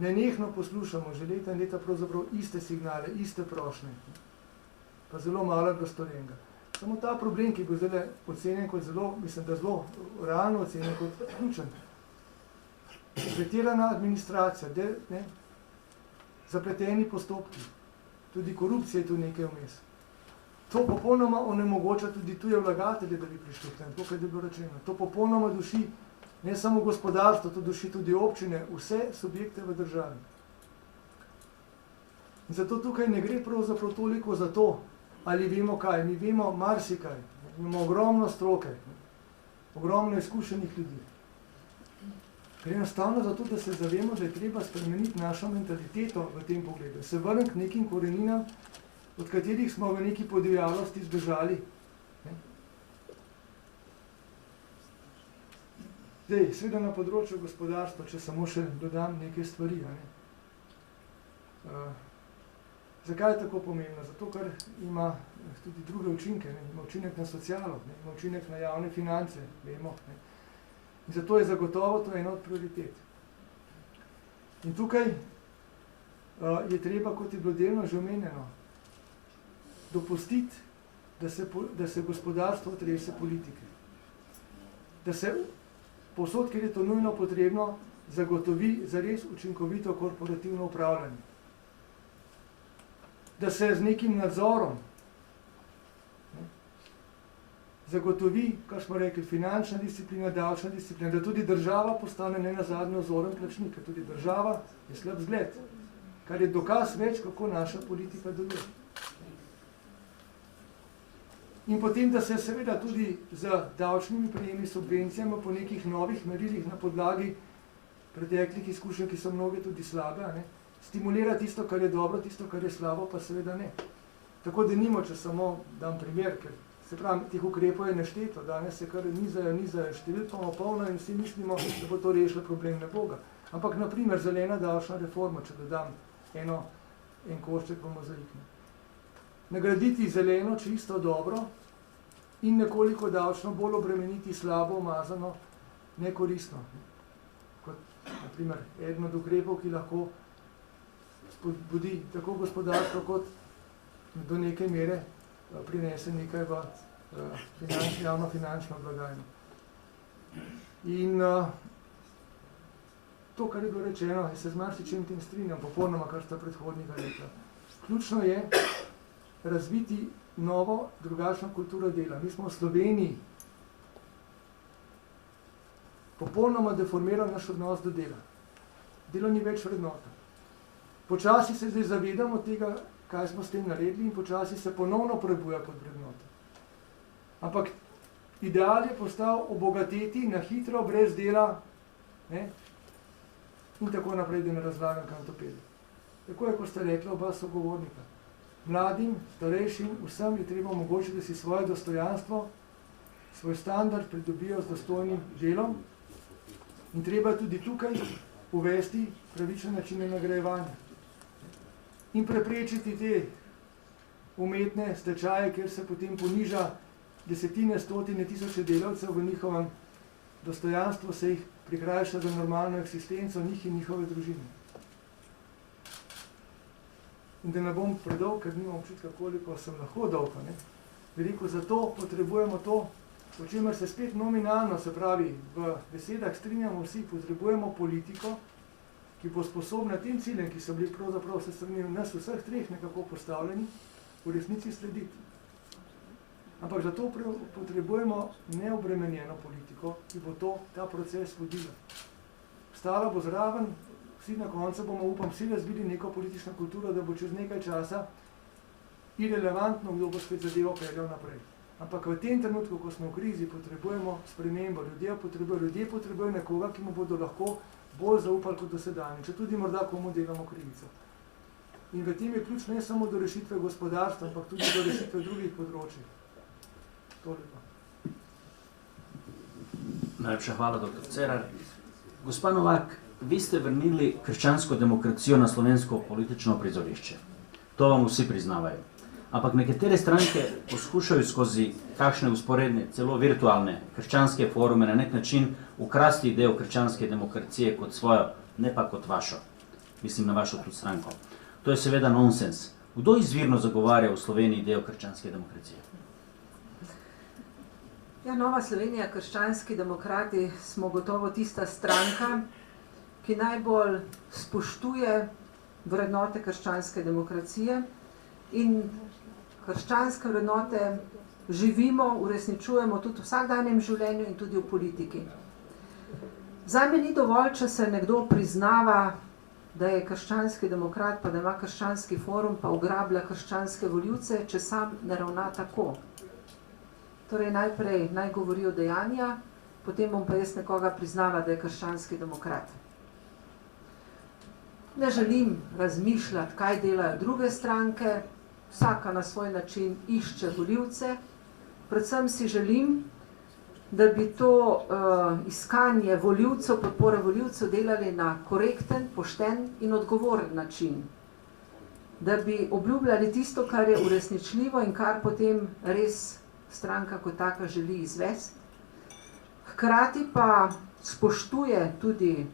nenehno poslušamo že leta in leta pravzaprav iste signale, iste prošnje. Pa zelo malo je bilo storjenega. Samo ta problem, ki je bil zdaj ocenjen kot zelo, mislim, da zelo realno ocenjen kot ključen. Pretirana administracija, zapleteni postopki, tudi korupcija je tu nekaj vmes. To popolnoma onemogoča tudi tuje vlagatelje, da bi prišli k tem, to, kar je bilo rečeno. To popolnoma duši ne samo gospodarstvo, to duši tudi občine, vse subjekte v državi. In zato tukaj ne gre pravzaprav toliko za to, ali vemo kaj. Mi vemo marsikaj, imamo ogromno stroke, ogromno izkušenih ljudi. Gre enostavno zato, da se zavemo, da je treba spremeniti našo mentaliteto v tem pogledu. Se vrnem k nekim koreninam, od katerih smo v neki podivjalosti zbežali. Zdaj, seveda na področju gospodarstva, če samo še dodam nekaj stvari. Zakaj je tako pomembno? Zato, ker ima tudi druge učinke. Ima učinek na socialo, ima učinek na javne finance, vemo. In zato je zagotovo to ena od prioritet. In tukaj je treba, kot je bilo delno že omenjeno, dopustiti, da se gospodarstvo trese politike. Da se povsod, kjer je to nujno potrebno, zagotovi zares učinkovito korporativno upravljanje. Da se z nekim nadzorom zagotovi, kar smo rekli, finančna disciplina, davčna disciplina, da tudi država postane nenazadnje vzoren plačnik, ker tudi država je slab zgled, kar je dokaz več, kako naša politika deluje. In potem, da se seveda tudi z davčnimi prejemi, subvencijami po nekih novih merilih na podlagi preteklih izkušenj, ki so mnoge tudi slabe, stimulira tisto, kar je dobro, tisto, kar je slabo, pa seveda ne. Tako da nimo, če samo dam primer, ker se pravi, teh ukrepov je nešteto, danes se kar nizajo številkoma polno in vsi mislimo, da bo to rešilo problem neboga. Ampak, na primer, zelena davčna reforma, če dodam en košček v mozaik. Nagraditi zeleno, čisto dobro in nekoliko davčno bolj obremeniti slabo, umazano, nekoristno. Kot, na primer, eden od ukrepov, ki lahko spodbudi tako gospodarstvo, kot do neke mere prinese nekaj v javno-finančno blagajno. In to, kar je bilo rečeno, se z marsičem tem strinjam, popolnoma, kar sta predhodnika rekla. Ključno je razviti novo, drugačno kulturo dela. Mi smo v Sloveniji popolnoma deformirali naš odnos do dela. Delo ni več vrednota. Počasi se zdaj zavedamo tega, kaj smo s tem naredili in počasi se ponovno prebuja pod vrednoto. Ampak ideal je postal obogateti na hitro, brez dela, in tako naprej, da ne razlagam, kam to pelje. Tako je, kot ste rekli oba sogovornika. Mladim, starejšim, vsem je treba omogočiti, da si svoje dostojanstvo, svoj standard pridobijo z dostojnim delom in treba tudi tukaj uvesti pravične načine nagrajevanja. In preprečiti te umetne stečaje, kjer se potem poniža desetine, stotine, tisoče delavcev v njihovem dostojanstvu, se jih prikrajša za normalno eksistenco, njih in njihove družine. In da ne bom predolg, ker nimam občutka, koliko sem lahko dolg, veliko, zato potrebujemo to, o čemer se spet nominalno, se pravi, v besedah strinjamo vsi, potrebujemo politiko, ki bo sposobna tem ciljem, ki so bili pravzaprav se strani nas vseh treh nekako postavljeni, v resnici slediti. Ampak zato potrebujemo neobremenjeno politiko, ki bo ta proces vodila. Stala bo zraven, vsi na koncu bomo, upam, vsi razvili neko politično kulturo, da bo čez nekaj časa irelevantno, kdo bo spet zadevo peljal naprej. Ampak v tem trenutku, ko smo v krizi, potrebujemo spremembo. Ljudje potrebujejo nekoga, ki mu bodo lahko bolj zaupali kot dosedanje, če tudi morda komu delamo krivico. In v tem je ključ ne samo do rešitve gospodarstva, ampak tudi do rešitve drugih področij. Toliko. Najlepša hvala, dr. Cerar. Gospa Novak, vi ste vrnili krščansko demokracijo na slovensko politično prizorišče. To vam vsi priznavajo. Ampak nekatere stranke poskušajo skozi kakšne usporedne, celo virtualne krščanske forume na nek način ukrasti idejo krščanske demokracije kot svojo, ne pa kot vašo. Mislim na vašo tudi stranko. To je seveda nonsens. Kdo izvirno zagovarja v Sloveniji idejo krščanske demokracije? Ja, Nova Slovenija, krščanski demokrati smo gotovo tista stranka, ki najbolj spoštuje vrednote krščanske demokracije in krščanske vrednote živimo, uresničujemo tudi v vsakdanjem življenju in tudi v politiki. Zame ni dovolj, če se nekdo priznava, da je krščanski demokrat, pa da ima krščanski forum, pa ugrablja krščanske volivce, če sam ne ravna tako. Torej najprej naj govori o dejanja, potem bom pa jaz nekoga priznala, da je krščanski demokrat. Ne želim razmišljati, kaj delajo druge stranke, vsaka na svoj način išče volivce. Predvsem si želim, da bi to iskanje volivcev, podpore volivcev delali na korekten, pošten in odgovoren način. Da bi obljubljali tisto, kar je uresničljivo in kar potem res stranka kot taka želi izvesti. Hkrati pa spoštuje tudi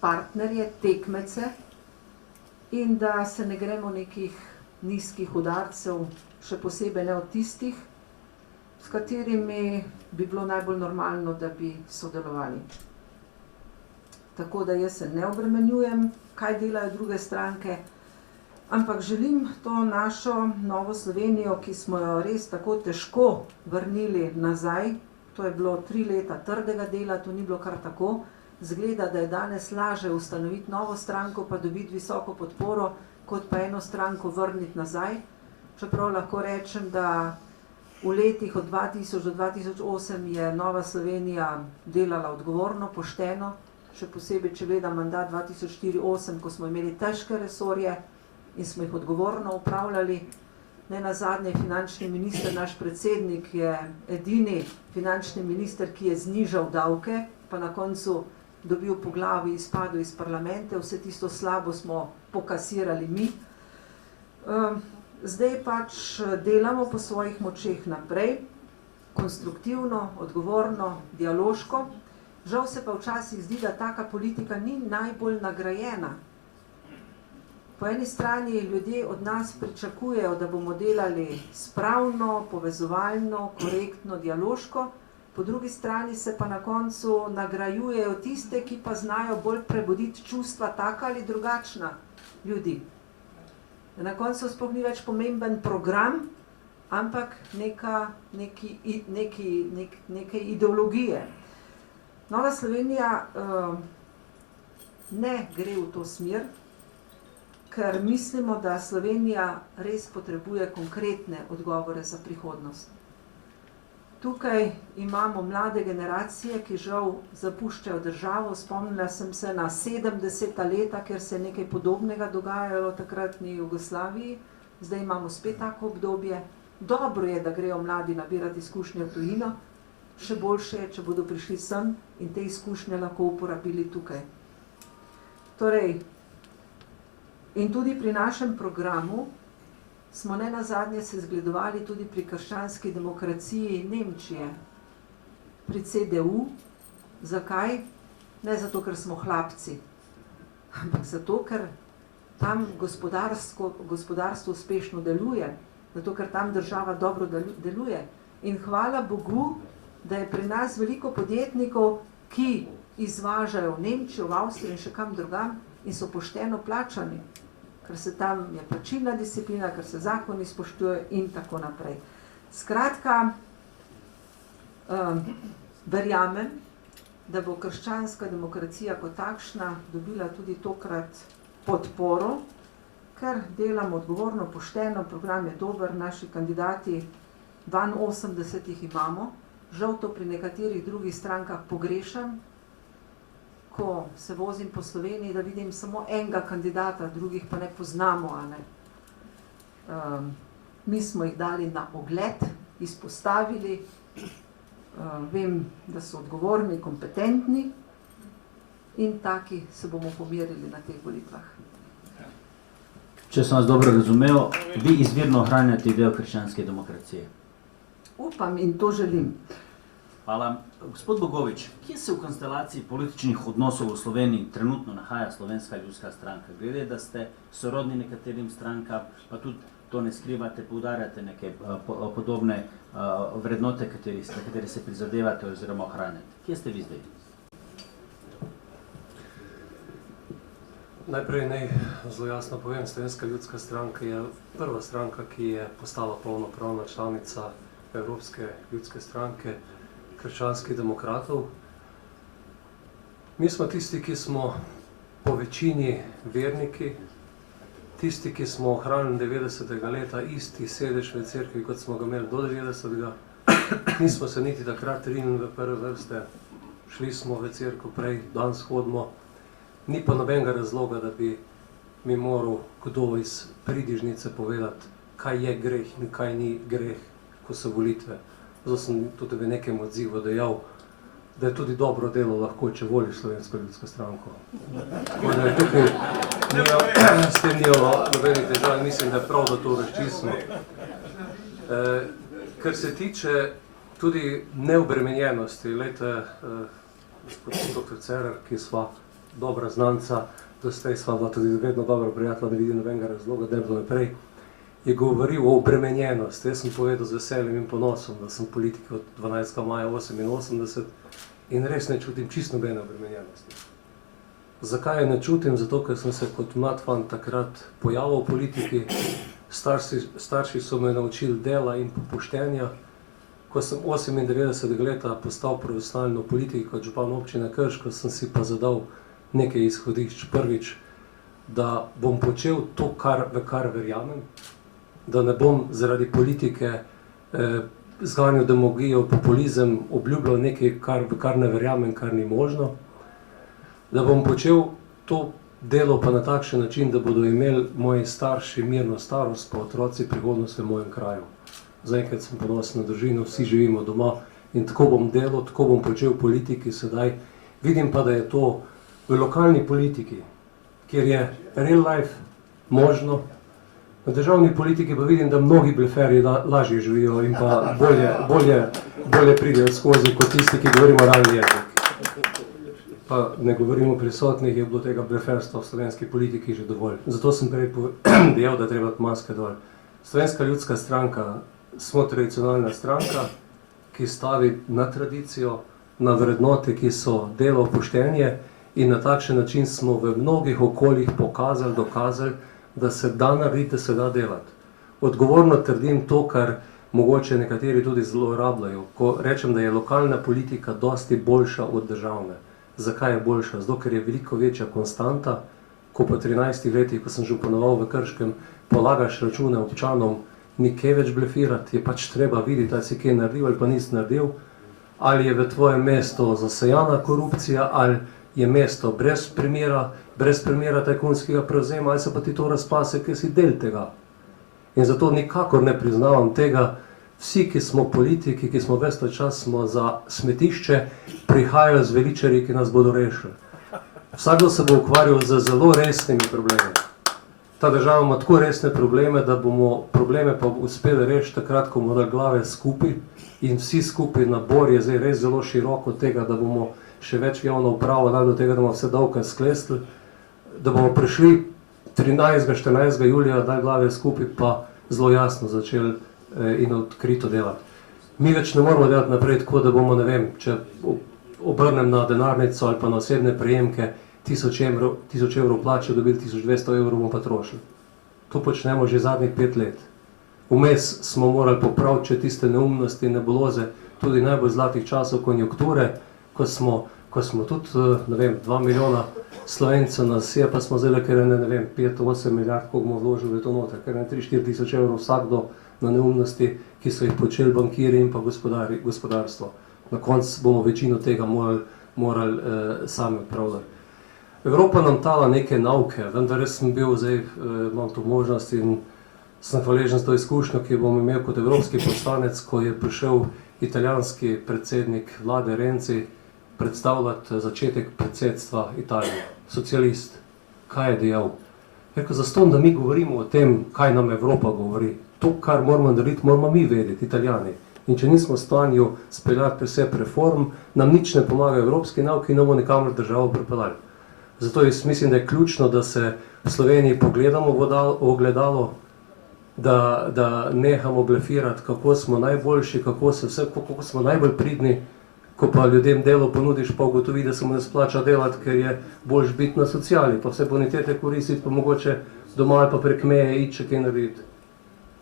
partnerje, tekmece in da se ne gremo nekih nizkih udarcev, še posebej ne od tistih, s katerimi bi bilo najbolj normalno, da bi sodelovali. Tako da jaz se ne obremenjujem, kaj delajo druge stranke, ampak želim to našo Novo Slovenijo, ki smo jo res tako težko vrnili nazaj, to je bilo 3 leta trdega dela, to ni bilo kar tako, zgleda, da je danes laže ustanoviti novo stranko, pa dobiti visoko podporo, kot pa eno stranko vrniti nazaj. Čeprav lahko rečem, da v letih od 2000 do 2008 je Nova Slovenija delala odgovorno, pošteno, še posebej, če gleda mandat 2004-2008, ko smo imeli težke resorje in smo jih odgovorno upravljali. Nenazadnje finančni minister, naš predsednik, je edini finančni minister, ki je znižal davke, pa na koncu dobil po glavi, izpadel iz parlamente, vse tisto slabo smo pokasirali mi. Zdaj pač delamo po svojih močeh naprej, konstruktivno, odgovorno, dialoško. Žal se pa včasih zdi, da taka politika ni najbolj nagrajena. Po eni strani ljudje od nas pričakujejo, da bomo delali spravno, povezovalno, korektno, dialoško, po drugi strani se pa na koncu nagrajujejo tiste, ki pa znajo bolj prebuditi čustva taka ali drugačna ljudi. Na koncu sploh ni več pomemben program, ampak neke ideologije. Nova Slovenija ne gre v to smer, ker mislimo, da Slovenija res potrebuje konkretne odgovore za prihodnost. Tukaj imamo mlade generacije, ki žal zapuščajo državo. Spomnila sem se na 70. leta, ker se je nekaj podobnega dogajalo v takratni Jugoslaviji. Zdaj imamo spet tako obdobje. Dobro je, da grejo mladi nabirati izkušnje v tujino. Še boljše je, če bodo prišli sem in te izkušnje lahko uporabili tukaj. Torej, in tudi pri našem programu smo nenazadnje se zgledovali tudi pri krščanski demokraciji Nemčije, pri CDU. Zakaj? Ne zato, ker smo hlapci, ampak zato, ker tam gospodarstvo uspešno deluje, zato, ker tam država dobro deluje. In hvala Bogu, da je pri nas veliko podjetnikov, ki izvažajo v Nemčijo, v Avstrijo in še kam drugam, in so pošteno plačani, ker se tam je plačilna disciplina, ker se zakoni spoštujejo in tako naprej. Skratka, verjamem, da bo krščanska demokracija kot takšna dobila tudi tokrat podporo, ker delamo odgovorno, pošteno, program je dober, naši kandidati, 82 jih imamo, žal to pri nekaterih drugih strankah pogrešam, ko se vozim po Sloveniji, da vidim samo enega kandidata, drugih pa ne poznamo. A ne? Mi smo jih dali na ogled, izpostavili, vem, da so odgovorni, kompetentni in taki se bomo pomerili na teh volitvah. Če sem vas dobro razumel, vi izvirno ohranjate idejo krščanske demokracije. Upam in to želim. Hvala. Gospod Bogovič, kje se v konstelaciji političnih odnosov v Sloveniji trenutno nahaja Slovenska ljudska stranka? Glede, da ste sorodni nekaterim strankam, pa tudi to ne skrivate, poudarjate neke podobne vrednote, katere se prizadevate oziroma ohranjate. Kje ste vi zdaj? Najprej naj zelo jasno povem, Slovenska ljudska stranka je prva stranka, ki je postala polnopravna članica Evropske ljudske stranke krščanskih demokratov. Mi smo tisti, ki smo po večini verniki, tisti, ki smo ohranili 90. leta isti sedež v cerkvi, kot smo ga imeli do 90. Nismo se niti takrat rinili v prve vrste, šli smo v cerkev prej, danes hodimo. Ni pa nobenega razloga, da bi mi moral kdo iz pridižnice povedati, kaj je greh in kaj ni greh, ko so volitve. Zato sem tudi v nekem odzivu dejal, da je tudi dobro delo lahko, če voliš Slovensko ljudsko stranko. Tukaj s tem nijo nobenih težav, mislim, da je prav, da to razčistimo. Kar se tiče tudi neobremenjenosti, glejte, gospod dr. Cerar, ki sva dobra znanca, doslej sva bila tudi vedno dobra prijatelja, da vidim nobenega razloga, da je bilo naprej, je govoril o obremenjenosti. Jaz sem povedal z veseljem in ponosom, da sem politik od 12. maja 88 in res ne čutim čisto nobene obremenjenosti. Zakaj je ne čutim? Zato, ker sem se kot mlad fant takrat pojavil v politiki, starši so me naučili dela in poštenja. Ko sem 98. leta postal profesionalno v politiki kot župan občine Krško, sem si pa zadal nekaj izhodišč. Prvič, da bom počel to, v kar verjamem, da ne bom zaradi politike zganjal demagogijo, populizem, obljubljal nekaj, v kar ne verjamem, kar ni možno, da bom počel to delo pa na takšen način, da bodo imeli moji starši mirno starost, pa otroci prihodnost v mojem kraju. Zaenkrat sem ponosen na družino, vsi živimo doma in tako bom delal, tako bom počel v politiki sedaj. Vidim pa, da je to v lokalni politiki, kjer je real life možno. V državni politiki pa vidim, da mnogi bleferji lažje živijo in pa bolje pridejo skozi kot tisti, ki govorimo realni jezik. Pa ne govorimo prisotnih, je bilo tega bleferstva v slovenski politiki že dovolj. Zato sem prej dejal, da treba maske dol. Slovenska ljudska stranka smo tradicionalna stranka, ki stavi na tradicijo, na vrednote, ki so delo, poštenje, in na takšen način smo v mnogih okoljih pokazali, dokazali, da se da narediti, da se da delati. Odgovorno trdim to, kar mogoče nekateri tudi zlorabljajo, ko rečem, da je lokalna politika dosti boljša od državne. Zakaj je boljša? Zato, ker je veliko večja konstanta, ko po 13 letih, ko sem županoval v Krškem, polagaš račune občanom, ni kaj več blefirati, je pač treba videti, ali si kaj naredil ali pa nisi naredil, ali je v tvojem mestu zasejana korupcija, ali je mesto brez primera tajkunskega prevzema, ali se pa ti to razpase, ker si del tega. In zato nikakor ne priznavam tega, vsi, ki smo politiki, ki smo ves ta čas smo za smetišče, prihajajo z veličarji, ki nas bodo rešili. Vsakdo se bo ukvarjal z zelo resnimi problemi. Ta država ima tako resne probleme, da bomo probleme pa uspeli rešiti takrat, ko bomo dali glave skupaj in vsi skupaj. Nabor je zdaj res zelo širok od tega, da bomo še več javno upravo dali do tega, da bomo vse davke sklestili, da bomo prišli 13. 14. julija, dali glave skupaj, pa zelo jasno začeli in odkrito delati. Mi več ne moramo delati naprej tako, da bomo, ne vem, če obrnem na denarnico ali pa na osebne prejemke, 1000 evrov plače, dobili 1200 evrov, bomo pa trošili. To počnemo že zadnjih 5 let. Vmes smo morali popraviti še tiste neumnosti in nebuloze, tudi najbolj zlatih časov konjunkture, ko smo tudi, ne vem, 2 milijona Slovencev nas je, pa smo zdaj, ker ne vem, 5-8 milijard, koliko bomo vložili v to noter, ker 3-4 tisoč evrov vsakdo na neumnosti, ki so jih počeli bankiri in pa gospodarstvo. Na koncu bomo večino tega morali sami upravljati. Evropa nam dala neke nauke, vendar jaz sem bil zdaj, imam to možnost in sem hvaležen za to izkušnjo, ki bom imel kot evropski poslanec, ko je prišel italijanski predsednik vlade Renzi predstavljati začetek predsedstva Italije. Socialist. Kaj je dejal? Rekel, zaston, da mi govorimo o tem, kaj nam Evropa govori. To, kar moramo narediti, moramo mi vedeti, Italijani. In če nismo v stanju speljati vse reform, nam nič ne pomaga evropski nauki in ne bomo nikamor državo pripeljali. Zato jaz mislim, da je ključno, da se v Sloveniji pogledamo v ogledalo, da nehamo blefirati, kako smo najboljši, kako smo najbolj pridni, ko pa ljudem delo ponudiš, pa ugotovi, da se mu ne splača delati, ker je boljš biti na sociali, pa vse bonitete koristiti, pa mogoče doma ali pa prek meje iti še kaj narediti.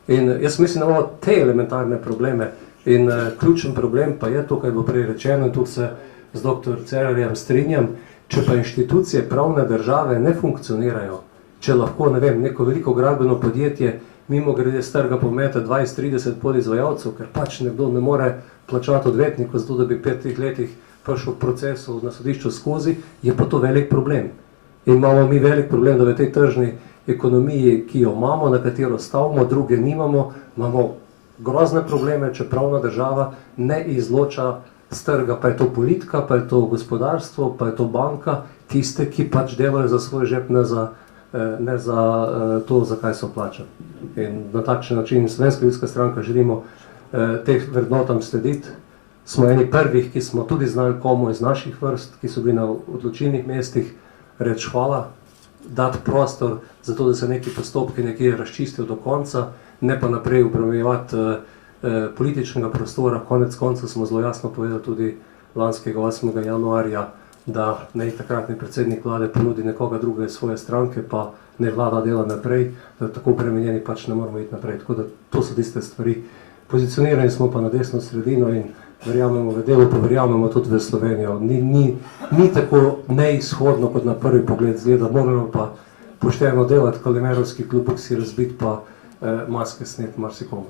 In jaz mislim, da imamo te elementarne probleme in ključen problem pa je to, kar je bilo prej rečeno, in tudi se z dr. Cerarjem strinjam, če pa inštitucije pravne države ne funkcionirajo, če lahko, ne vem, neko veliko gradbeno podjetje mimo grede s trga pomete 20-30 podizvajalcev, ker pač nekdo ne more plačati odvetniku, zato da bi v 5 letih prišel v procesu na sodišču skozi, je pa to velik problem. In imamo mi velik problem, da v tej tržni ekonomiji, ki jo imamo, na katero stavimo, druge nimamo, imamo grozne probleme, če pravna država ne izloča z trga, pa je to politika, pa je to gospodarstvo, pa je to banka, tiste, ki pač delajo za svoj žep, ne za to, za kaj so plačani. In na takšen način Slovenska ljudska stranka želimo teh vrednotam slediti. Smo eni prvih, ki smo tudi znali komu iz naših vrst, ki so bili na odločilnih mestih, reči hvala, dati prostor za to, da se neki postopki nekje razčistijo do konca, ne pa naprej obremenjevati političnega prostora. Konec konca smo zelo jasno povedali tudi lanskega 8. januarja, da naj takratni predsednik vlade ponudi nekoga drugega iz svoje stranke, pa ne vlada dela naprej, da tako obremenjeni pač ne moramo iti naprej. Tako da to so tiste stvari. Pozicionirani smo pa na desno sredino in verjamemo v delo, pa verjamemo tudi v Slovenijo. Ni tako neizhodno, kot na prvi pogled zgleda, moramo pa pošteno delati, kalimerovski klubok si razbiti, pa maske sneti marsikomu.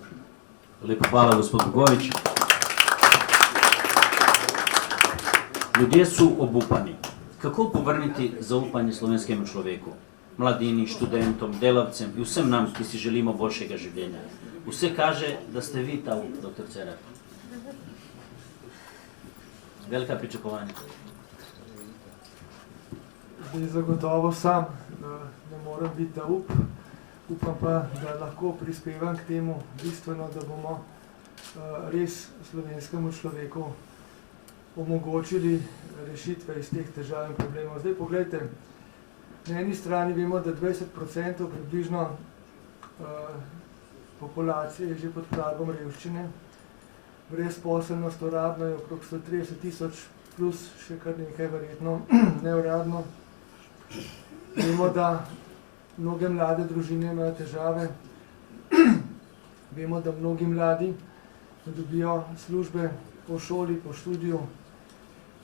Lepo hvala, gospod Bogovič. Ljudje so obupani. Kako povrniti zaupanje slovenskemu človeku, mladini, študentom, delavcem in vsem nam, ki si želimo boljšega življenja? Vse kaže, da ste vi ta dr. Cerar. Velika pričakovanja. Zdaj zagotovo sam ne morem biti ta upam pa, da lahko prispevam k temu bistveno, da bomo res slovenskemu človeku omogočili rešitve iz teh težav in problemov. Zdaj pogledajte, na eni strani vemo, da 20% približno populacije je že pod pragom revščine, brezposelnost uradno je okrog 130 000 plus še kar nekaj verjetno neuradno. Vemo, da mnoge mlade družine imajo težave, vemo, da mnogi mladi dobijo službe po šoli, po študiju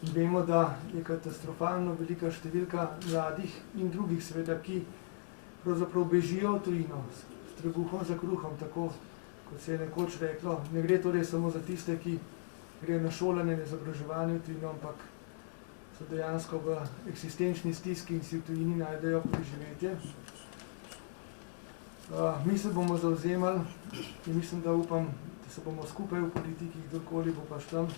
in vemo, da je katastrofalno velika številka mladih in drugih seveda, ki pravzaprav bežijo v tujino, s trebuhom za kruhom, tako kot se je nekoč reklo. Ne gre torej samo za tiste, ki grejo na šolanje in izobraževanje v tujino, ampak so dejansko v eksistenčni stiski in si v tujini najdejo preživetje. Mi se bomo zavzemali in mislim, da upam, da se bomo skupaj v politiki, kdorkoli bo pač tam,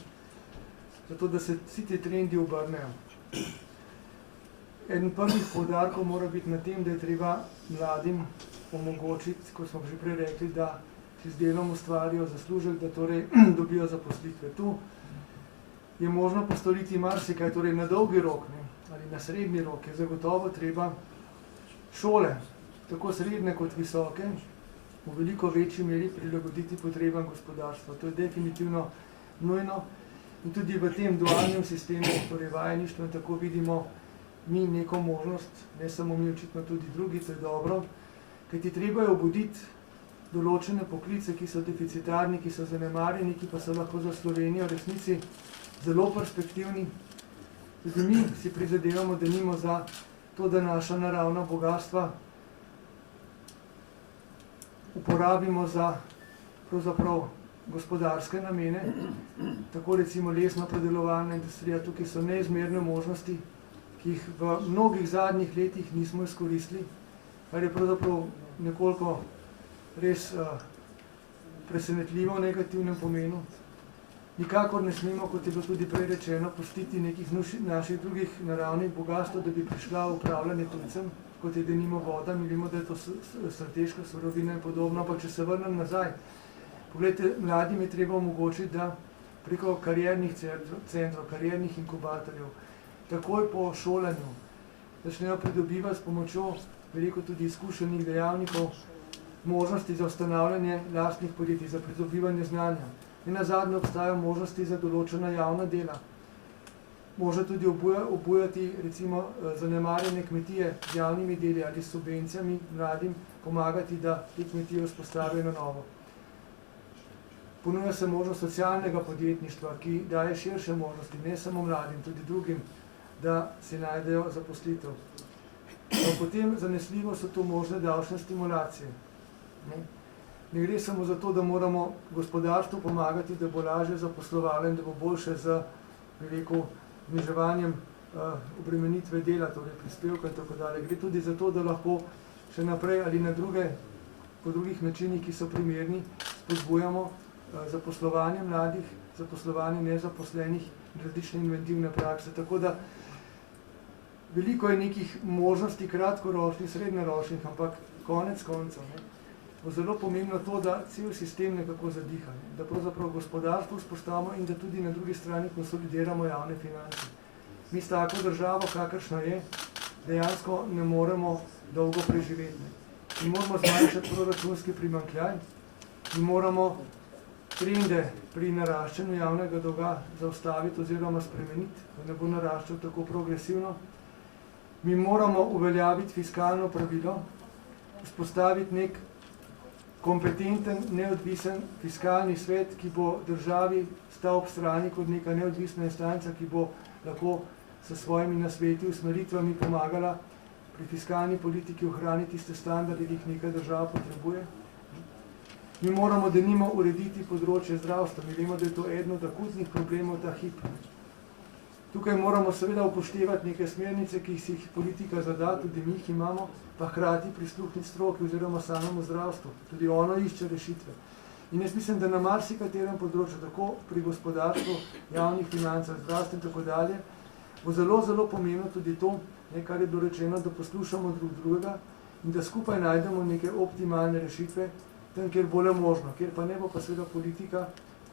zato da se vsi te trendi obrnejo. Eden prvih poudarkov mora biti na tem, da je treba mladim omogočiti, kot smo že prej rekli, da si z delom ustvarijo zaslužek, da torej dobijo zaposlitve. Tu je možno postoriti marsikaj, torej na dolgi rok, ali na srednji rok je zagotovo treba šole, tako srednje kot visoke, v veliko večji meri prilagoditi potrebam gospodarstva. To je definitivno nujno in tudi v tem dualnem sistemu, torej vajeništva, tako vidimo, mi neko možnost, ne samo mi, očitno tudi drugi, to je dobro, kajti treba je obuditi določene poklice, ki so deficitarni, ki so zanemarjeni, ki pa so lahko za Slovenijo v resnici zelo perspektivni. Tudi mi si prizadevamo, da nimo za to, da naša naravna bogatstva uporabimo za pravzaprav gospodarske namene, tako recimo lesno-predelovalna industrija, tukaj so neizmerne možnosti, ki jih v mnogih zadnjih letih nismo izkoristili, kar je pravzaprav nekoliko res presenetljivo v negativnem pomenu. Nikakor ne smemo, kot je bilo tudi prej rečeno, pustiti nekih naših drugih naravnih bogatstv, da bi prišla v upravljanje tujcem, kot je denimo voda. Mi vemo, da je to strateška surovina in podobno, pa če se vrnem nazaj. Poglejte, mladim je treba omogočiti, da preko kariernih centrov, kariernih inkubatorjev, takoj po šolanju, začnejo pridobivati s pomočjo veliko tudi izkušenih dejavnikov možnosti za ustanavljanje lastnih podjetij, za pridobivanje znanja. In nazadnje obstajajo možnosti za določena javna dela. Može tudi obujati recimo zanemarjene kmetije z javnimi deli ali s subvencijami mladim pomagati, da te kmetije vzpostavijo na novo. Ponuja se možnost socialnega podjetništva, ki daje širše možnosti, ne samo mladim, tudi drugim, da si najdejo zaposlitev. Potem zanesljivo so tu možne davčne stimulacije. Ne gre samo za to, da moramo gospodarstvu pomagati, da bo lažje zaposlovalo in da bo boljše z zniževanjem obremenitve dela, torej prispevka in tako dalje. Gre tudi za to, da lahko še naprej ali po drugih načinih, ki so primerni, spodbujamo zaposlovanje mladih, zaposlovanje nezaposlenih in različne inventivne prakse. Tako da veliko je nekih možnosti kratkoročnih, srednjeročnih, ampak konec koncev bo zelo pomembno to, da cel sistem nekako zadiha, da pravzaprav gospodarstvo vzpostavimo in da tudi na drugi strani konsolidiramo javne finance. Mi s tako državo, kakršna je, dejansko ne moremo dolgo preživeti. Mi moramo zmanjšati proračunski primanjkljaj, mi moramo trende pri naraščanju javnega dolga zaustaviti oziroma spremeniti, da ne bo naraščal tako progresivno. Mi moramo uveljaviti fiskalno pravilo, vzpostaviti nek kompetenten, neodvisen fiskalni svet, ki bo državi stal ob strani kot neka neodvisna instanca, ki bo lahko s svojimi nasveti, usmeritvami pomagala pri fiskalni politiki ohraniti tiste standarde, ki jih neka država potrebuje. Mi moramo denimo urediti področje zdravstva. Mi vemo, da je to eden od akutnih problemov ta hip. Tukaj moramo seveda upoštevati neke smernice, ki si jih politika zada, tudi mi jih imamo, pa hkrati prisluhniti stroki oziroma samemu zdravstvu. Tudi ono išče rešitve. In jaz mislim, da na marsikaterem področju, tako pri gospodarstvu, javnih financah, zdravstvu in tako dalje, bo zelo, zelo pomembno tudi to, kar je bilo rečeno, da poslušamo drug drugega in da skupaj najdemo neke optimalne rešitve, tam, kjer bo le možno, kjer pa ne bo pa seveda politika,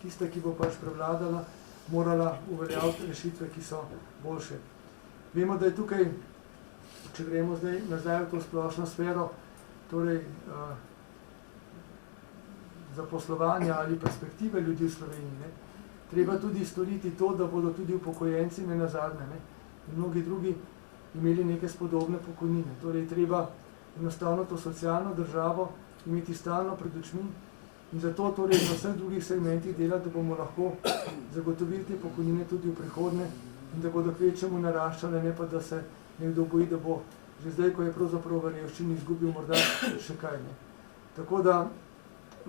tista, ki bo pač prevladala, morala uveljaviti rešitve, ki so boljše. Vemo, da je tukaj, če gremo zdaj nazaj v to splošno sfero, torej zaposlovanja ali perspektive ljudi v Sloveniji, treba tudi storiti to, da bodo tudi upokojenci nenazadnje in mnogi drugi imeli neke spodobne pokojnine. Torej treba enostavno to socialno državo imeti stalno pred očmi in zato torej na vseh drugih segmentih dela, da bomo lahko zagotovili te pokojnine tudi v prihodnje in da bodo kvečemu naraščale, ne pa da se nekdo boji, da bo že zdaj, ko je pravzaprav v revščini, izgubil morda še kaj. Tako da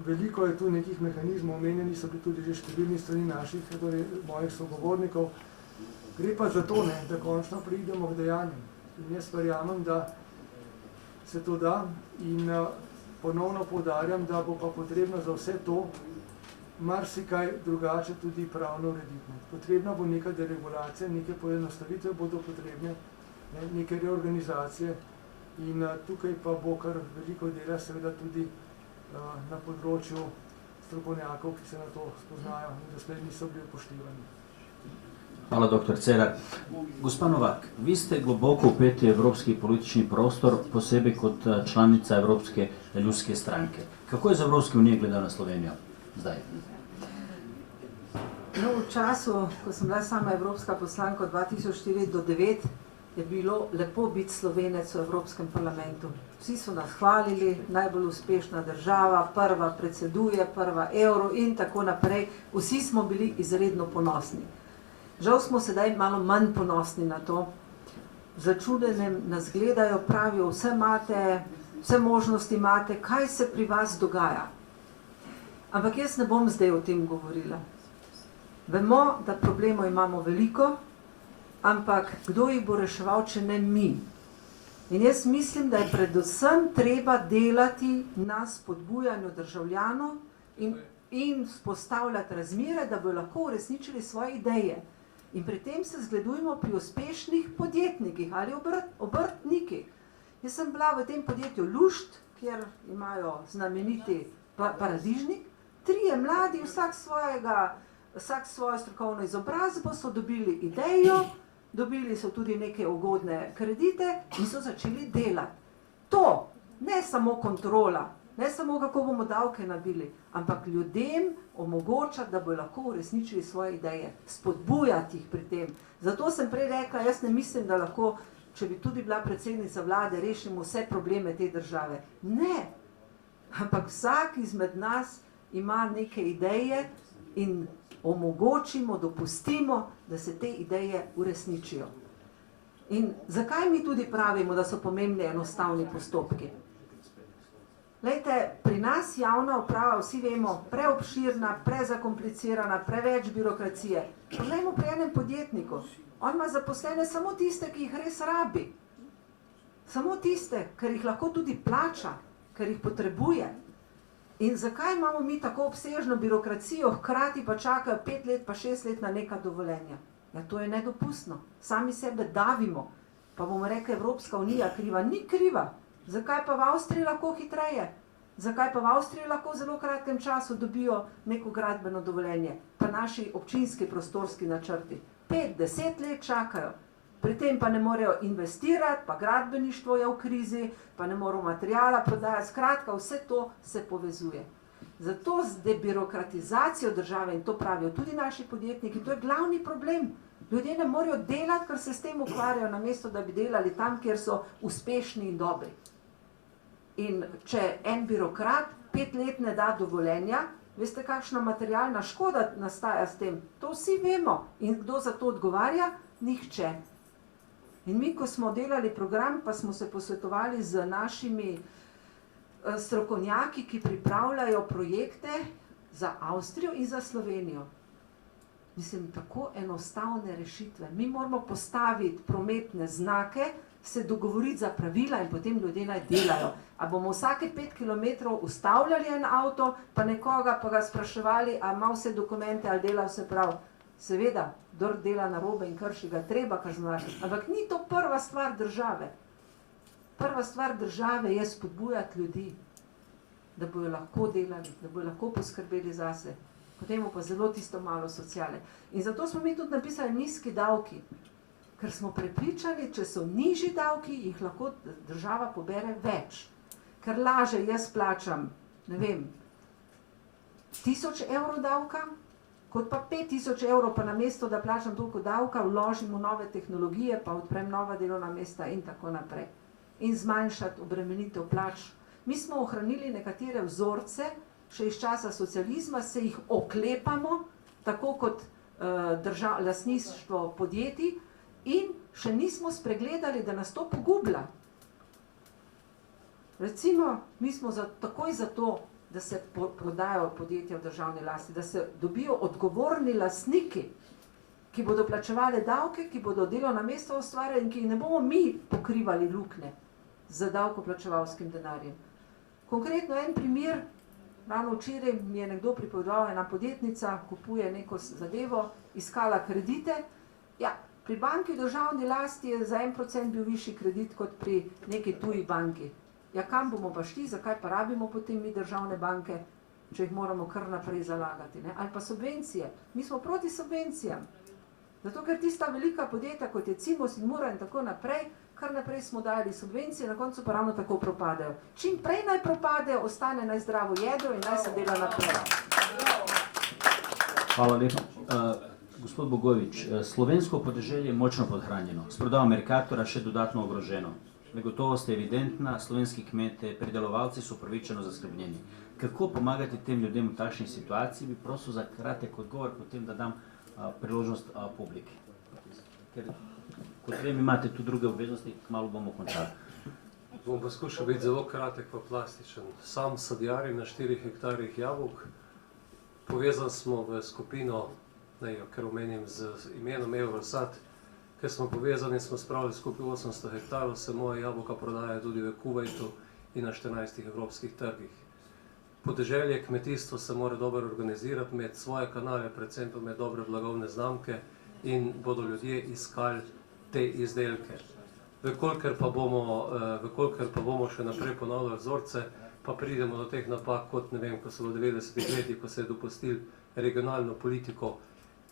veliko je tu nekih mehanizmov, omenjeni so bili tudi že številni strani naših, torej mojih sogovornikov. Gre pa za to, da končno pridemo k dejanjem. In jaz verjamem, da se to da in ponovno poudarjam, da bo pa potrebno za vse to marsikaj drugače tudi pravno urediti. Potrebna bo neka deregulacija, neke poenostavitve bodo potrebne, neke reorganizacije in tukaj pa bo kar veliko dela seveda tudi na področju strokovnjakov, ki se na to spoznajo in doslej niso bili upoštevani. Hvala, dr. Cerar. Gospa Novak, vi ste globoko vpeti v evropski politični prostor, posebej kot članica Evropske ljudske stranke. Kako je z Evropske unije gledal na Slovenijo zdaj? No, v času, ko sem bila sama evropska poslanka od 2004 do 2009, je bilo lepo biti Slovenec v Evropskem parlamentu. Vsi so nas hvalili, najbolj uspešna država, prva predseduje, prva evro in tako naprej. Vsi smo bili izredno ponosni. Žal smo sedaj malo manj ponosni na to. Začudenem nas gledajo, pravijo, vse imate, vse možnosti imate, kaj se pri vas dogaja. Ampak jaz ne bom zdaj o tem govorila. Vemo, da problemov imamo veliko, ampak kdo jih bo reševal, če ne mi? In jaz mislim, da je predvsem treba delati na spodbujanju državljanov in vzpostavljati razmere, da bodo lahko uresničili svoje ideje. In pri tem se zgledujemo pri uspešnih podjetnikih ali obrtnikih. Jaz sem bila v tem podjetju Lušt, kjer imajo znameniti paradižnik. 3 mladi, vsak svojo strokovno izobrazbo, so dobili idejo, dobili so tudi neke ugodne kredite in so začeli delati. To, ne samo kontrola, ne samo kako bomo davke nabili, ampak ljudem omogočati, da bodo lahko uresničili svoje ideje, spodbujati jih pri tem. Zato sem prej rekla, jaz ne mislim, da lahko, če bi tudi bila predsednica vlade, rešimo vse probleme te države. Ne, ampak vsak izmed nas ima neke ideje in omogočimo, dopustimo, da se te ideje uresničijo. In zakaj mi tudi pravimo, da so pomembni enostavni postopki? Glejte, pri nas javna uprava, vsi vemo, preobširna, prezakomplicirana, preveč birokracije. Poglejmo pri enem podjetniku. On ima zaposlene samo tiste, ki jih res rabi. Samo tiste, ker jih lahko tudi plača, ker jih potrebuje. In zakaj imamo mi tako obsežno birokracijo, hkrati pa čakajo 5 let pa 6 let na neka dovoljenja? Ja, to je nedopustno. Sami sebe davimo. Pa bomo rekli, Evropska unija kriva. Ni kriva. Zakaj pa v Avstriji lahko hitreje? Zakaj pa v Avstriji lahko v zelo kratkem času dobijo neko gradbeno dovoljenje? Pa naši občinski prostorski načrti. 5-10 let čakajo. Pri tem pa ne morejo investirati, pa gradbeništvo je v krizi, pa ne morejo materijala prodajati. Skratka, vse to se povezuje. Zato z debirokratizacijo države, in to pravijo tudi naši podjetniki, to je glavni problem. Ljudje ne morejo delati, ker se s tem ukvarjajo, namesto da bi delali tam, kjer so uspešni in dobri. In če en birokrat 5 let ne da dovoljenja, veste, kakšna materialna škoda nastaja s tem? To vsi vemo. In kdo za to odgovarja? Nihče. In mi, ko smo delali program, pa smo se posvetovali z našimi strokovnjaki, ki pripravljajo projekte za Avstrijo in za Slovenijo. Mislim, tako enostavne rešitve. Mi moramo postaviti prometne znake, se dogovoriti za pravila in potem ljudje naj delajo. A bomo vsake 5 km ustavljali en avto, pa nekoga pa ga spraševali, a ima vse dokumente ali dela vse prav. Seveda, kdor dela narobe in krši, ga treba kaznovati. Ampak ni to prva stvar države. Prva stvar države je spodbujati ljudi, da bojo lahko delali, da bojo lahko poskrbeli zase. Potem pa zelo tisto malo sociale. In zato smo mi tudi napisali nizki davki, ker smo prepričani, če so nižji davki, jih lahko država pobere več. Ker laže jaz plačam, ne vem, 1000 evrov davka, kot pa 5000 evrov, pa namesto, da plačam toliko davka, vložim v nove tehnologije, pa odprem nova delovna mesta in tako naprej. In zmanjšati obremenitev plač. Mi smo ohranili nekatere vzorce, še iz časa socializma, se jih oklepamo, tako kot lastništvo podjetij, in še nismo spregledali, da nas to pogublja. Recimo, mi smo takoj za to, da se prodajo podjetja v državni lasti, da se dobijo odgovorni lastniki, ki bodo plačevali davke, ki bodo delovna mesta ustvarjali in ki ne bomo mi pokrivali luknje z davkoplačevalskim denarjem. Konkretno en primer, ravno včeraj mi je nekdo pripovedoval, ena podjetnica kupuje neko zadevo, iskala kredite. Ja, pri banki v državni lasti je za 1% bil višji kredit kot pri neki tuji banki. Ja, kam bomo pa šli, zakaj pa rabimo potem mi državne banke, če jih moramo kar naprej zalagati, ne? Ali pa subvencije. Mi smo proti subvencijam. Zato, ker tista velika podjetja, kot je Cimos in Mura in tako naprej, kar naprej smo dali subvencije, na koncu pa ravno tako propadejo. Čim prej naj propadejo, ostane naj zdravo jedro in naj se dela naprej. Hvala lepa. Gospod Bogovič, slovensko podeželje je močno podhranjeno, s prodajo Mercatora še dodatno ogroženo. Negotovost je evidentna, slovenski kmete, pridelovalci so upravičeno zaskrbljeni. Kako pomagati tem ljudem v takšni situaciji? Bi prosil za kratek odgovor, potem da dam priložnost publiki. Ker, kot vem, imate tu druge obveznosti, kmalu bomo končali. Bom poskušal biti zelo kratek pa plastičen. Sam sadjarim na 4 hektarjih jabolk. Povezan smo v skupino, ker omenim z imenom Evrosad, ker smo povezani, smo spravili skupaj 800 hektarov, se moja jabolka prodajajo tudi v Kuvajtu in na 14 evropskih trgih. Podeželje, kmetijstvo se mora dobro organizirati, imeti svoje kanale, predvsem pa imeti dobre blagovne znamke in bodo ljudje iskali te izdelke. Vkolikor pa bomo še naprej ponavljali vzorce, pa pridemo do teh napak, kot ne vem, ko so v 90-ih letih, ko se je dopustil regionalno politiko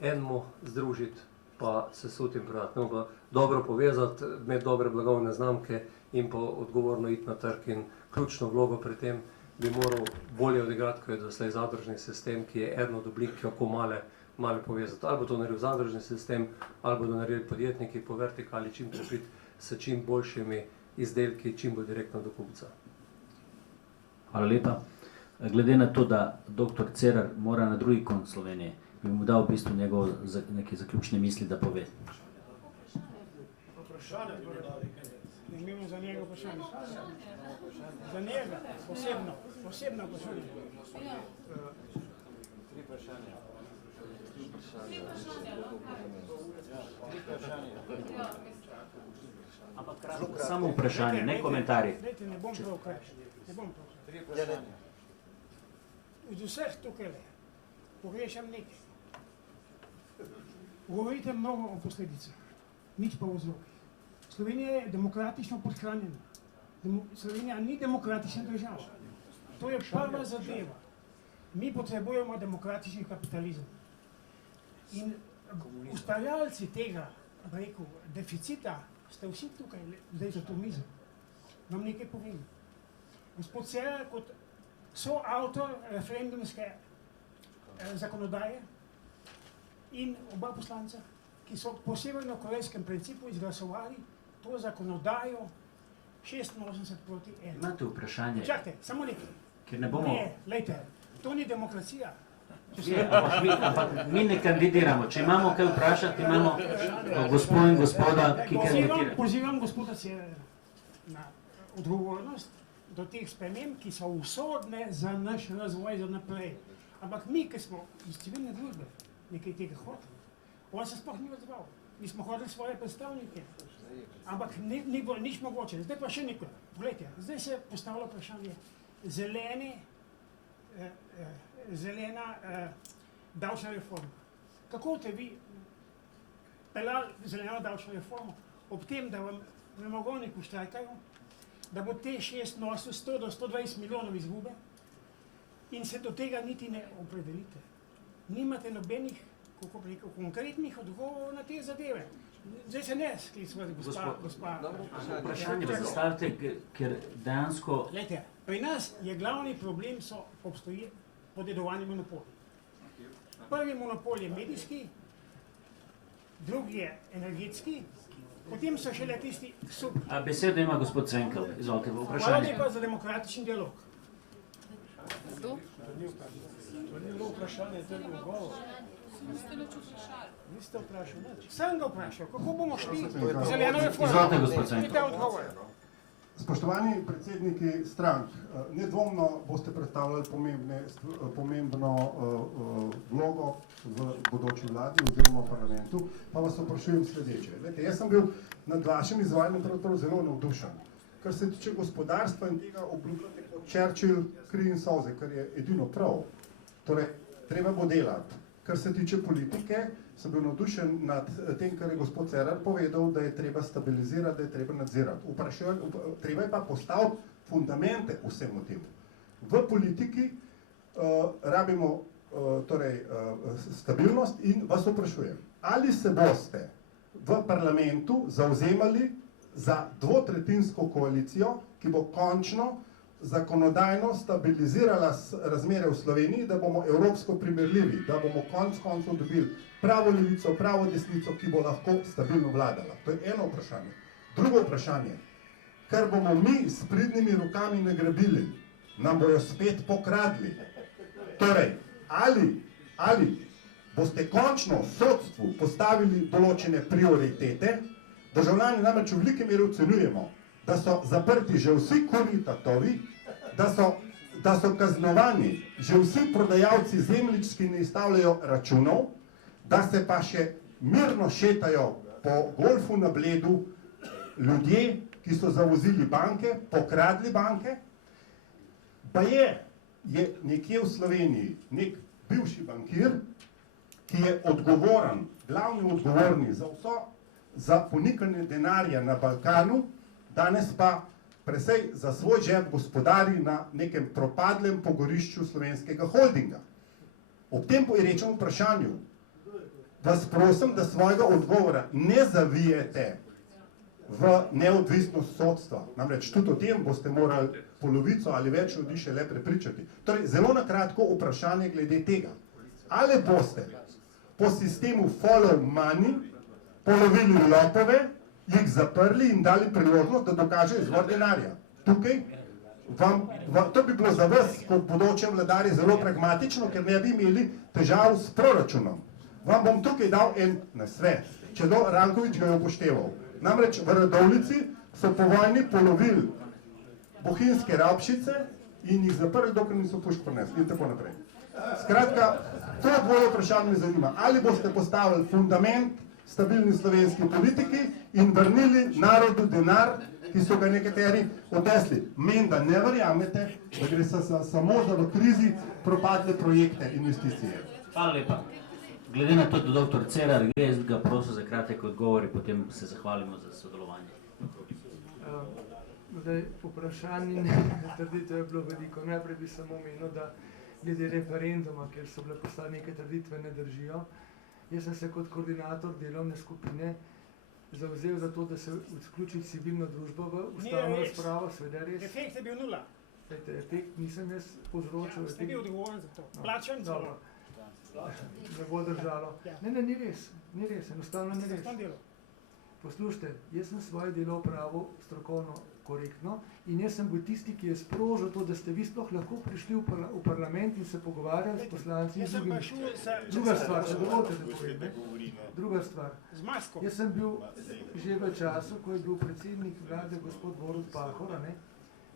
enemu združiti, pa se sutim prodati. No, pa dobro povezati, imeti dobre blagovne znamke in pa odgovorno iti na trg. In ključno vlogo pri tem bi moral bolje odigrati, kot je doslej zadružni sistem, ki je eden od oblik, kako male povezati. Ali bo to naredil zadružni sistem, ali bodo naredili podjetniki po vertikali, čim prepiti s čim boljšimi izdelki, čim bolj direktno do kupca. Hvala lepa. Glede na to, da dr. Cerar mora na drugi konec Slovenije, bi mu dal v bistvu njegov neke zaključne misli, da pove. Vprašanje, ne imamo za njega vprašanje. Za njega, posebno vprašanje. Tri vprašanja. Ampak samo vprašanje, ne komentarji. Dajte, ne bom prav kaj. Tri vprašanja. Iz vseh tukaj pogrešam nekaj. Govorite mnogo o posledicah, nič pa o vzrokih. Slovenija je demokratično podhranjena. Slovenija ni demokratična država. To je prva zadeva. Mi potrebujemo demokratični kapitalizem. In ustvarjalci tega, rekel, deficita ste vsi tukaj zdaj za to mizo. Vam nekaj povem. Gospod Cerar kot soavtor referendumske zakonodaje in oba poslanca, ki so po severno-korejskem principu izglasovali to zakonodajo 86 proti 1. Imate vprašanje? Čakajte, samo nekaj. Ker ne bomo... Ne, lejte, to ni demokracija. Ampak mi ne kandidiramo. Če imamo kaj vprašati, imamo gospod in gospoda, ki kandidirajo. Pozivam gospoda Cerarja na odgovornost do teh sprememb, ki so usodne za naš razvoj za naprej. Ampak mi, ki smo iz civilne družbe, nekaj tega hoteli, on se sploh ni odzval. Mi smo hodili svoje predstavnike, ampak ni bilo nič mogoče. Zdaj pa še nekaj. Poglejte, zdaj se postavlja vprašanje zelena davčna reforma. Kako boste vi peljali zeleno davčno reformo ob tem, da vam premogovniki štrajkajo, da bo te 6 nosil 100 do 120 milijonov izgube in se do tega niti ne opredelite. Nimate nobenih, kako bi rekel, konkretnih odgovorov na te zadeve. Zdaj se ne sklicujete, gospa. Vprašanje pa zastavite, ker dejansko... Glejte, pri nas je glavni problem obstoji podedovani monopoli. Prvi monopol je medijski, drugi je energetski, potem so šele tisti Besedo ima gospod Cvenkel. Izvolite, vprašanje. Hvala lepa za demokratični dialog. Kdo? To ni bilo vprašanje, to je bilo govor. Niste vprašali nič. Sem ga vprašal, kako bomo šli zeleno reformo. Izvolite, gospod Cvenkel. Vidite odgovor. Spoštovani predsedniki strank, nedvomno boste predstavljali pomembno vlogo v bodoči vladi oziroma v parlamentu, pa vas vprašujem sledeče. Jaz sem bil nad vašim izvajanjem pravzaprav zelo navdušen. Kar se tiče gospodarstva in tega obljubljate kot Churchill kri in solze, kar je edino prav. Torej, treba bo delati. Kar se tiče politike, sem bil navdušen nad tem, kar je gospod Cerar povedal, da je treba stabilizirati, da je treba nadzirati. Treba je pa postaviti fundamente vsemu temu. V politiki rabimo stabilnost in vas vprašujem, ali se boste v parlamentu zavzemali za dvotretjinsko koalicijo, ki bo končno zakonodajno stabilizirala razmere v Sloveniji, da bomo evropsko primerljivi, da bomo konec koncev dobili pravo levico, pravo desnico, ki bo lahko stabilno vladala. To je eno vprašanje. Drugo vprašanje, kar bomo mi s pridnimi rokami nagrabili, nam bojo spet pokradli. Torej, ali boste končno v sodstvu postavili določene prioritete, državljani namreč v veliki meri ocenjujemo, da so zaprti že vsi kurji tatovi, da so kaznovani že vsi prodajalci zemljišč, ki ne izstavljajo računov, da se pa še mirno šetajo po golfu na Bledu ljudje, ki so zavozili banke, pokradli banke. Baje je nekje v Sloveniji nek bivši bankir, ki je odgovoren, glavni odgovorni za ponikanje denarja na Balkanu, danes pa presej za svoj žep gospodari na nekem propadlem pogorišču slovenskega holdinga. Ob tem rečem vprašanju, vas prosim, da svojega odgovora ne zavijete v neodvisnost sodstva. Namreč tudi o tem boste morali polovico ali več ljudi še le prepričati. Torej, zelo na kratko vprašanje glede tega. Ali boste po sistemu follow money polovili lopove, jih zaprli in dali priložnost, da dokaže izvor denarja. Tukaj, to bi bilo za vas, kot bodoče vladarje, zelo pragmatično, ker ne bi imeli težav s proračunom. Vam bom tukaj dal en nasvet, če do Ranković ga je upošteval. Namreč v Radovljici so po vojni polovili bohinjske rabšice in jih zaprli, dokler niso pušk prinesli in tako naprej. Skratka, to dvoje vprašanje me zanima. Ali boste postavili fundament stabilni slovenski politiki in vrnili narodu denar, ki so ga nekateri odnesli. Menda ne verjamete, da gre samo za v krizi propadle projekte, investicije. Hvala lepa. Glede na to, da dr. Cerar gre, jaz ga prosil za kratek odgovor in potem se zahvalimo za sodelovanje. Zdaj, vprašanje in trditev je bilo veliko. Najprej bi samo omenil, da glede referenduma, kjer so bile postavljene neke trditve, ne držijo. Jaz sem se kot koordinator delovne skupine zavzel za to, da se vključi civilno družbo v ustavno razpravo, seveda res. Efekt je bil nula. Efekt nisem jaz povzročil. Ste bil odgovoren za to. Plačan celo. Ne bo držalo. Ne, ni res. Ni res, enostavno ni res. Poslušajte, jaz sem svoje delo opravil strokovno korektno in jaz sem bil tisti, ki je sprožil to, da ste vi sploh lahko prišli v parlament in se pogovarjali s poslanci in drugimi. Druga stvar, če dovolite, da povem. Druga stvar. Jaz sem bil že v času, ko je bil predsednik vlade gospod Borut Pahor,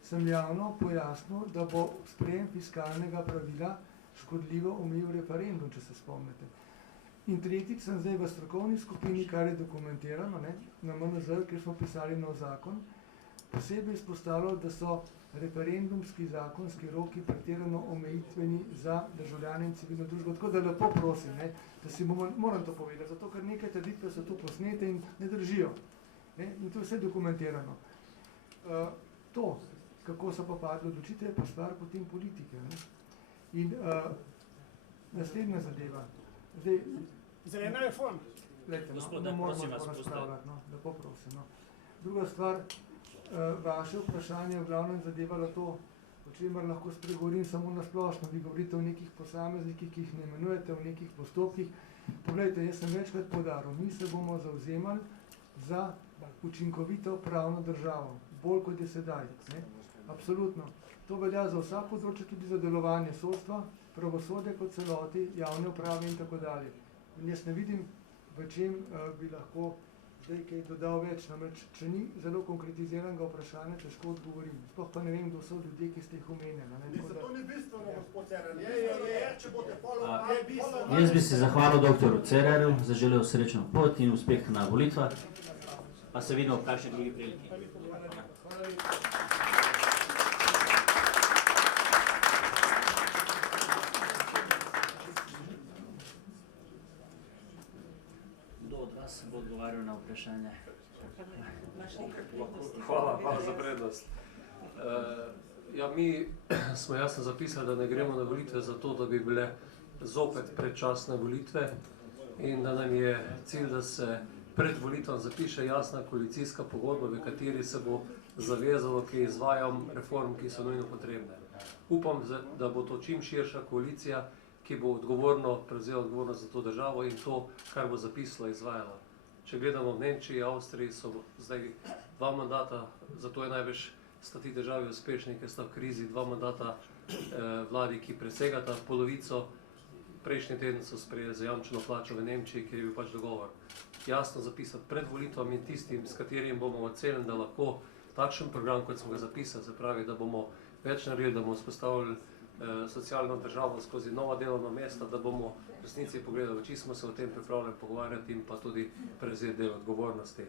sem javno pojasnil, da bo sprejem fiskalnega pravila škodljivo omejil referendum, če se spomnite. In tretjič sem zdaj v strokovni skupini, kar je dokumentirano, na MNZ, kjer smo pisali nov zakon, posebej izpostavljal, da so referendumski zakonski roki pretirano omejitveni za državljane in civilno družbo. Tako da lepo prosim, da si moram to povedati, zato ker neke trditve so tu posnete in ne držijo. In to je vse dokumentirano. To, kako so pa padle odločitve, je pa stvar potem politike. In naslednja zadeva. Zelena reforma. Ne moramo tako razpravljati, lepo prosim. Druga stvar, vaše vprašanje je v glavnem zadevalo to, o čemer lahko spregovorim samo na splošno. Vi govorite o nekih posameznikih, ki jih ne imenujete, o nekih postopkih. Poglejte, jaz sem večkrat poudaril, mi se bomo zavzemali za učinkovito pravno državo, bolj kot je sedaj. Absolutno. To velja za vsako področje, tudi za delovanje sodstva, pravosodje kot celoti, javne uprave in tako dalje. In jaz ne vidim, v čem bi lahko zdaj kaj dodal več, namreč, če ni zelo konkretiziranega vprašanja, težko odgovorim. Sploh pa ne vem, kdo so ljudje, ki ste jih omenjali. To ni bistveno, gospod Cerar. Če boste follow, Jaz bi se zahvalil dr. Cerarju, zaželel srečno pot in uspeh na volitvah, pa se vidimo v kakšni drugi priliki. Bo odgovarjal na vprašanje. Hvala za prednost. Mi smo jasno zapisali, da ne gremo na volitve zato, da bi bile zopet predčasne volitve in da nam je cilj, da se pred volitvam zapiše jasna koalicijska pogodba, v kateri se bo zavezalo k izvajam reform, ki so nujno potrebne. Upam, da bo to čim širša koalicija, ki bo odgovorno prevzela odgovornost za to državo in to, kar bo zapisala, izvajala. Če gledamo v Nemčiji, Avstriji, so zdaj 2 mandata, zato je največ sta ti državi uspešni, ker sta v krizi 2 mandata vladi, ki presegata polovico. Prejšnji teden so sprejeli zajamčeno plačo v Nemčiji, kjer je bil pač dogovor. Jasno zapisati pred volitvami tistim, s katerim bomo ocenili, da lahko takšen program, kot smo ga zapisali, se pravi, da bomo več naredili, da bomo vzpostavili socialno državo skozi nova delovna mesta, da bomo v resnici pogledali, či smo se o tem pripravljeni pogovarjati in pa tudi prevzeti del odgovornosti.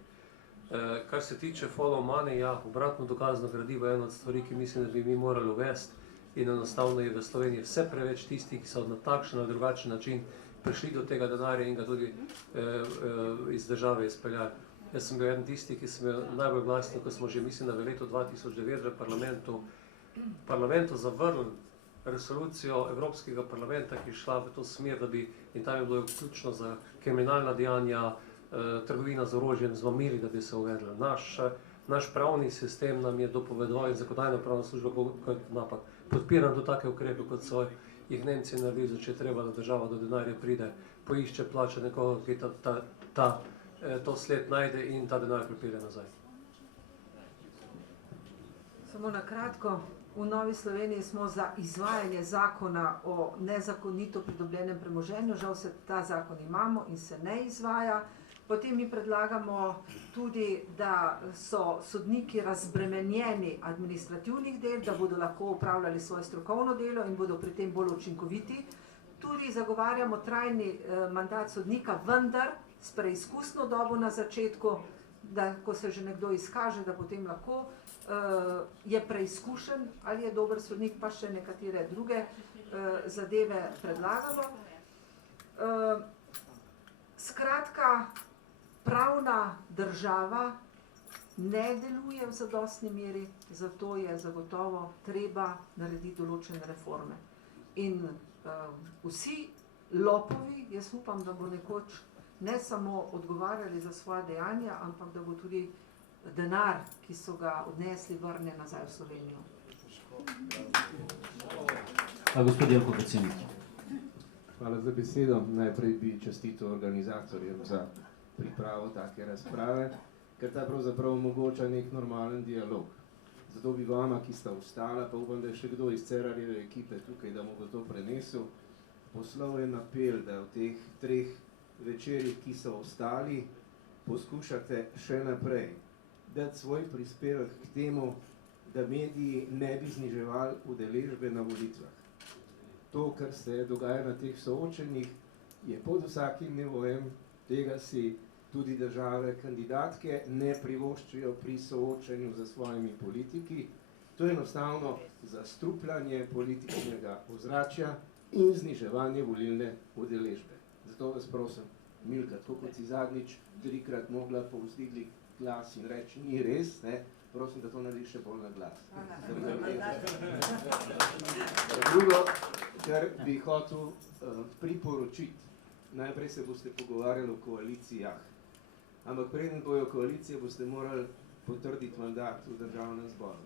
Kar se tiče follow money, ja, obratno dokazno gradivo je ena od stvari, ki mislim, da bi mi morali uvesti in enostavno je v Sloveniji vse preveč tistih, ki so na takšen ali drugačen način prišli do tega denarja in ga tudi iz države izpeljali. Jaz sem bil eden tistih, ki sem bil najbolj glasni, ko smo že, mislim, da v letu 2009 v parlamentu zavrnili resolucijo Evropskega parlamenta, ki je šla v to smer, da bi, in tam je bilo vključno za kriminalna dejanja, trgovina z orožjem, z mamili, da bi se uvedla. Naš pravni sistem nam je dopovedoval in zakonodajno-pravna služba kot napak. Podpiram do take ukrepe, kot so jih Nemci naredili, če treba, da država do denarja pride, poišče, plače nekoga, ki to sled najde in ta denar pripelje nazaj. Samo na kratko, v Novi Sloveniji smo za izvajanje zakona o nezakonito pridobljenem premoženju, žal se ta zakon imamo in se ne izvaja. Potem mi predlagamo tudi, da so sodniki razbremenjeni administrativnih del, da bodo lahko upravljali svoje strokovno delo in bodo pri tem bolj učinkoviti. Tudi zagovarjamo trajni mandat sodnika, vendar s preizkusno dobo na začetku, da ko se že nekdo izkaže, da potem lahko je preizkušen, ali je dober sodnik, pa še nekatere druge zadeve predlagamo. Skratka, pravna država ne deluje v zadostni meri, zato je zagotovo treba narediti določene reforme. In vsi lopovi, jaz upam, da bo nekoč ne samo odgovarjali za svoja dejanja, ampak da bo tudi denar, ki so ga odnesli, vrne nazaj v Slovenijo. Gospod Jelko, predsednik. Hvala za besedo. Najprej bi čestitil organizatorjem za pripravo take razprave, ker ta pravzaprav omogoča nek normalen dialog. Zato bi vama, ki sta ostala, pa upam, da je še kdo iz Cerarjeve ekipe tukaj, da mu bo to prenesel, poslal en apel, da v teh 3 večerih, ki so ostali, poskušate še naprej dati svoj prispevek k temu, da mediji ne bi zniževali udeležbe na volitvah. To, kar se dogaja na teh soočenjih, je pod vsakim nivojem, tega si tudi države kandidatke ne privoščijo pri soočenju za svojimi politiki. To je enostavno zastrupljanje političnega ozračja in zniževanje volilne udeležbe. Zato vas prosim, Milka, tako kot si zadnjič 3-krat mogla povzdigli glas in reči, ni res, ne? Prosim, da to narediš še bolj na glas. Drugo, kar bi hotel priporočiti, najprej se boste pogovarjali o koalicijah, ampak preden bojo koalicije, boste morali potrditi mandat v državnem zboru.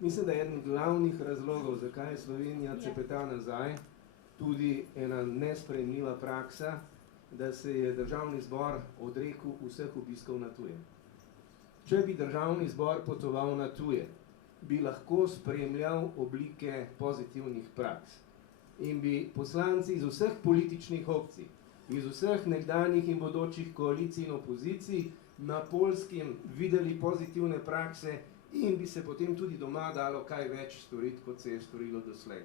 Mislim, da je eden glavnih razlogov, zakaj je Slovenija cepeta nazaj, tudi ena nesprejemljiva praksa, da se je državni zbor odrekel vseh obiskov na tujem. Če bi državni zbor potoval na tuje, bi lahko spremljal oblike pozitivnih praks in bi poslanci iz vseh političnih opcij, iz vseh nekdanjih in bodočih koalicij in opozicij na Poljskem videli pozitivne prakse in bi se potem tudi doma dalo kaj več storiti, kot se je storilo doslej.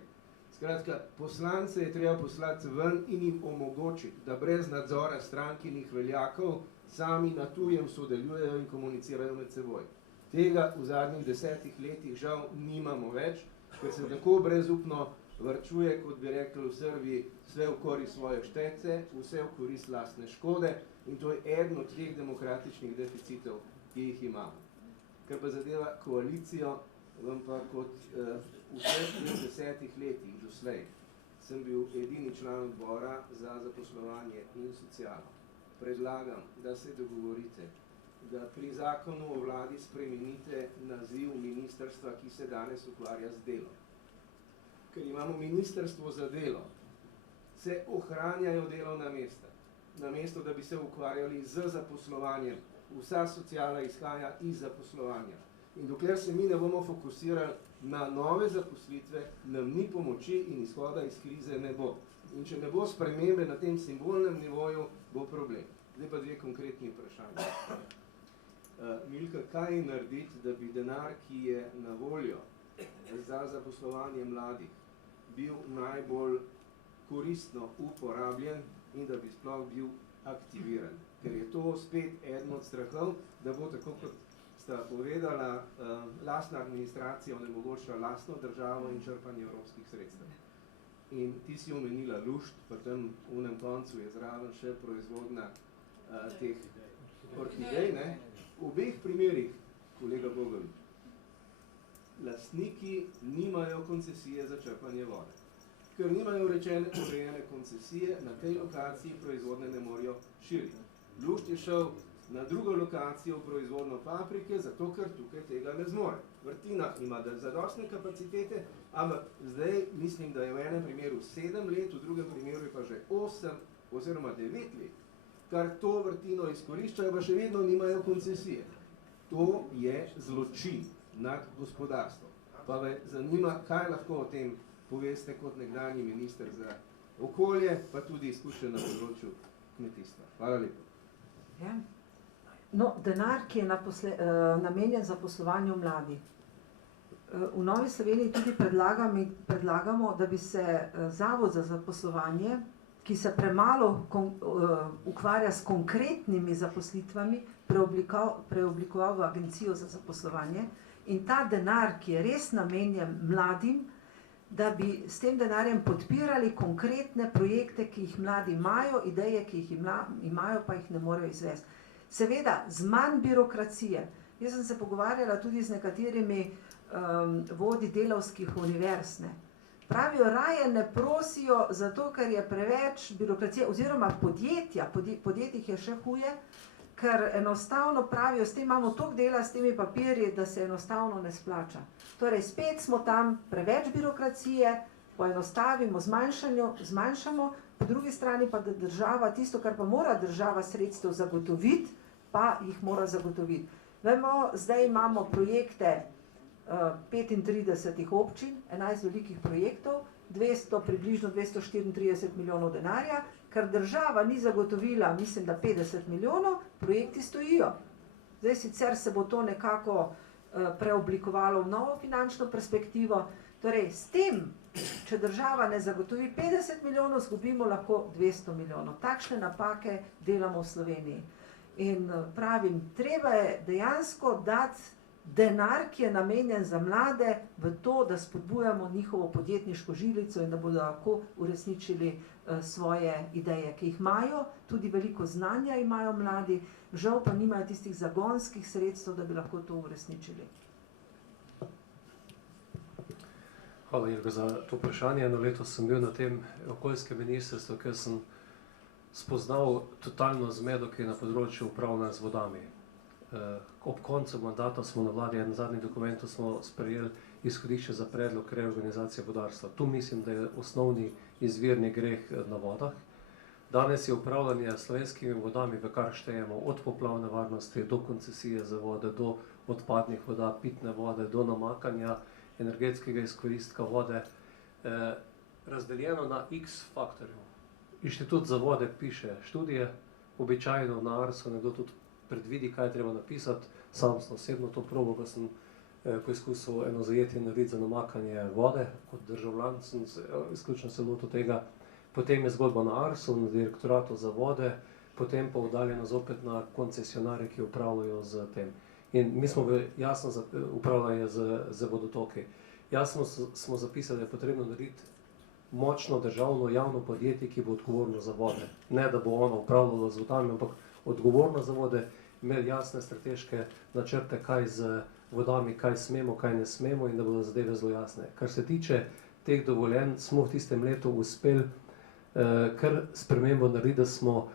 Skratka, poslance je treba poslati ven in jim omogočiti, da brez nadzora strankinih veljakov sami na tujem sodelujejo in komunicirajo med seboj. Tega v zadnjih 10 letih žal nimamo več, ker se tako brezupno varčuje, kot bi rekli v Srbiji, vse v korist svoje štece, vse v korist lastne škode in to je eden od teh demokratičnih deficitov, ki jih imamo. Ker pa zadeva koalicijo, vam pa kot vseh 10 letih doslej sem bil edini član odbora za zaposlovanje in socialo. Predlagam, da se dogovorite da pri zakonu o vladi spremenite naziv ministrstva, ki se danes ukvarja z delom. Ker imamo ministrstvo za delo, se ohranjajo delovna mesta, namesto da bi se ukvarjali z zaposlovanjem. Vsa sociala izhaja iz zaposlovanja. In dokler se mi ne bomo fokusirali na nove zaposlitve, nam ni pomoči in izhoda iz krize ne bo. In če ne bo spremembe na tem simbolnem nivoju, bo problem. Zdaj pa dve konkretni vprašanje. Milka, kaj narediti, da bi denar, ki je na voljo za zaposlovanje mladih, bil najbolj koristno uporabljen in da bi sploh bil aktiviran? Ker je to spet eden od strahov, da bo tako, kot sta povedala, lastna administracija onemogočila lastno državo in črpanje evropskih sredstev. In ti si omenila lušt, pa tam v unem koncu je zraven še proizvodna teh orhidej. Ne? V obeh primerih, kolega Bogovič, lastniki nimajo koncesije za črpanje vode. Ker nimajo urejene koncesije, na tej lokaciji proizvodne ne morejo širiti. Lušt je šel na drugo lokacijo proizvodno paprike, zato ker tukaj tega ne zmore. Vrtina ima zadostne kapacitete, ampak zdaj mislim, da je v enem primeru 7 let, v drugem primeru je pa že 8 oziroma 9 let, kar to vrtino izkoriščajo, pa še vedno nimajo koncesije. To je zločin nad gospodarstvom. Pa me zanima, kaj lahko o tem poveste kot nekdanji minister za okolje, pa tudi izkušen na področju kmetijstva. Hvala lepa. Ja. No, denar, ki je namenjen za poslovanje mladih. V Novi Sloveniji tudi predlagamo, da bi se Zavod za zaposlovanje, ki se premalo ukvarja s konkretnimi zaposlitvami, preoblikoval v Agencijo za zaposlovanje in ta denar, ki je res namenjen mladim, da bi s tem denarjem podpirali konkretne projekte, ki jih mladi imajo, ideje, ki jih imajo, pa jih ne morejo izvesti. Seveda, z manj birokracije. Jaz sem se pogovarjala tudi z nekaterimi vodji delavskih univerz. Pravijo, raje ne prosijo, zato ker je preveč birokracije, oziroma podjetjih je še huje, ker enostavno pravijo, s tem imamo toliko dela s temi papirji, da se enostavno ne splača. Torej, spet smo tam, preveč birokracije, poenostavimo, zmanjšamo, po drugi strani pa da država, tisto, kar pa mora država sredstev zagotoviti, pa jih mora zagotoviti. Vemo, zdaj imamo projekte 35 občin, 11 velikih projektov, približno 234 milijonov denarja, ker država ni zagotovila, mislim, da 50 milijonov, projekti stojijo. Zdaj sicer se bo to nekako preoblikovalo v novo finančno perspektivo. Torej, s tem, če država ne zagotovi 50 milijonov, zgubimo lahko 200 milijonov. Takšne napake delamo v Sloveniji. In pravim, treba je dejansko dati denar, ki je namenjen za mlade, v to, da spodbujamo njihovo podjetniško žilico in da bodo lahko uresničili svoje ideje, ki jih imajo. Tudi veliko znanja imajo mladi, žal pa nimajo tistih zagonskih sredstev, da bi lahko to uresničili. Hvala, Ilka, za to vprašanje. Eno leto sem bil na tem okoljskem ministrstvu, ker sem spoznal totalno zmedo, ki je na področju upravljanja z vodami. Ob koncu mandata smo na vladi, en zadnjih dokumentov smo sprejeli izhodišče za predlog reorganizacije vodarstva. Tu mislim, da je osnovni izvirni greh na vodah. Danes je upravljanje s slovenskimi vodami, v kar štejemo od poplavne varnosti do koncesije za vode, do odpadnih voda, pitne vode, do namakanja, energetskega izkoristka vode, razdeljeno na x faktorjev. Inštitut za vode piše študije, običajno na ARSu nekdo tudi predvidi, kaj je treba napisati. Sam sem osebno to probo, ko sem poizkusil eno zajetje narediti za namakanje vode. Kot državljan sem izključno se lotil tega. Potem je zgodba na ARSu, na direktoratu za vode, potem pa udaljeno zopet na koncesionarje, ki upravljajo z tem. In mi smo jasno upravljali z vodotoki. Jasno smo zapisali, da je potrebno narediti močno državno javno podjetje, ki bo odgovorno za vode. Ne, da bo ono upravljalo z vodami, ampak odgovorno za vode, imeli jasne strateške načrte, kaj z vodami, kaj smemo, kaj ne smemo in da bodo zadeve zelo jasne. Kar se tiče teh dovoljenj, smo v tistem letu uspeli kar spremembo narediti, da smo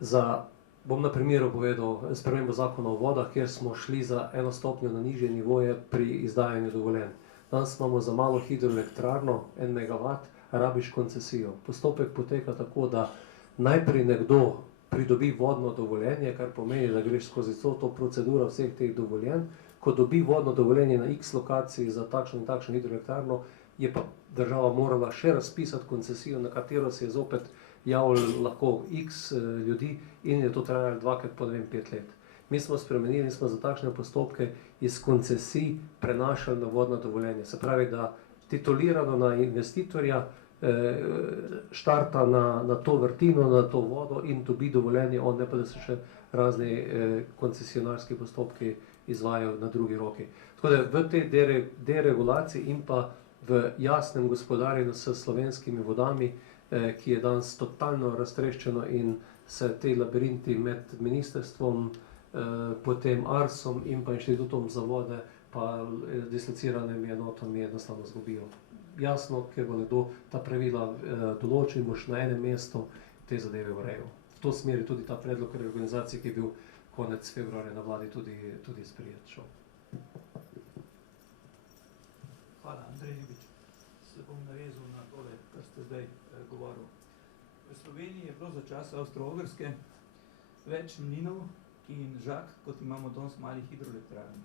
za Bom na primeru povedal spremembo zakona o vodah, kjer smo šli za eno stopnjo na nižje nivoje pri izdajanju dovoljenj. Danes imamo za malo hidroelektrarno, 1 megavat, rabiš koncesijo. Postopek poteka tako, da najprej nekdo pridobi vodno dovoljenje, kar pomeni, da greš skozi to proceduro vseh teh dovoljenj. Ko dobi vodno dovoljenje na X lokaciji za takšno in takšno hidroelektrarno, je pa država morala še razpisati koncesijo, na katero se je zopet javljalo lahko X ljudi in je to trajalo 2krat po 5 let. Mi smo spremenili in smo za takšne postopke iz koncesij prenašali na vodno dovoljenje. Se pravi, da titulirano na investitorja štarta na to vrtino, na to vodo in dobi dovoljenje, on ne pa da se še razni koncesionarski postopki izvajajo na drugi roki. Tako da v tej deregulaciji in pa v jasnem gospodarjenju s slovenskimi vodami, ki je danes totalno raztreščeno in se te labirinti med ministrstvom, potem ARSom in pa Inštitutom za vode pa dislociranimi enotami jednostavno zgubijo. Jasno, ker bo nekdo ta pravila določil, boš na enem mestu te zadeve urejal. V to smeri tudi ta predlog reorganizacije, ki je bil konec februarja na vladi tudi sprejet šel. Hvala, Andrej Ljubič. Se bom navezal na tole, kar ste zdaj govoril. V Sloveniji je bilo za čas Avstro-Ogrske več mlinov in žag, kot imamo danes malih hidroelektrarn.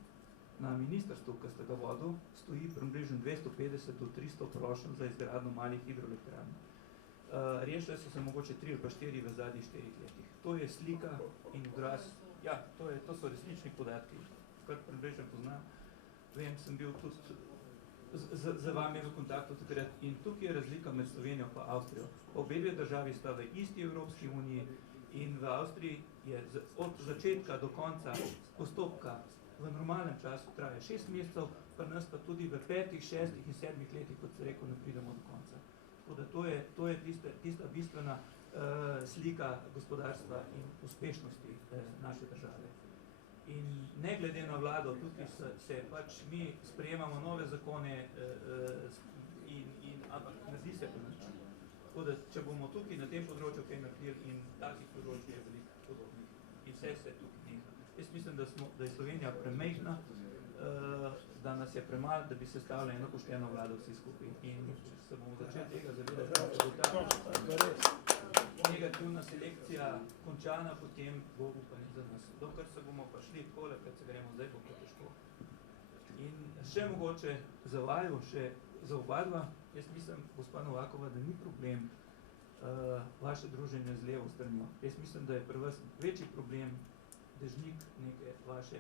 Na ministrstvu, ki ste ga vodil, stoji približno 250 do 300 prošenj za izgradnjo malih hidroelektrarn. Rešile so se mogoče 3 ali pa 4 v zadnjih 4 letih. To je slika in odraz, ja, to so resnični podatki, kar približno poznam. Vem, sem bil tudi z vami v kontaktu takrat in tukaj je razlika med Slovenijo pa Avstrijo. Obe dve državi sta v isti Evropski uniji in v Avstriji je od začetka do konca postopka v normalnem času traja 6 mesecev, pri nas pa tudi v 5, 6 in 7 letih, kot se rekel, ne pridemo do konca. Tako da to je tista bistvena slika gospodarstva in uspešnosti naše države. In ne glede na vlado, tukaj se pač mi sprejemamo nove zakone, ampak naredi se pa nič. Tako da, če bomo tukaj na tem področju kaj naredili in takih področij je veliko podobnih in vse se tukaj neha. Jaz mislim, da je Slovenija premejhna, da nas je premalo, da bi se stavila eno pošteno vlado vsi skupaj. In če se bomo začeli tega zavedati, da bo ta negativna selekcija končana, potem bo upanje za nas. Dokler se bomo pa šli takole, kad se gremo zdaj, bo to težko. In še mogoče za vaju, še za oba dva, jaz mislim, gospa Novakova, da ni problem vaše druženje z levo stranjo. Jaz mislim, da je pri vas večji problem dežnik neke vaše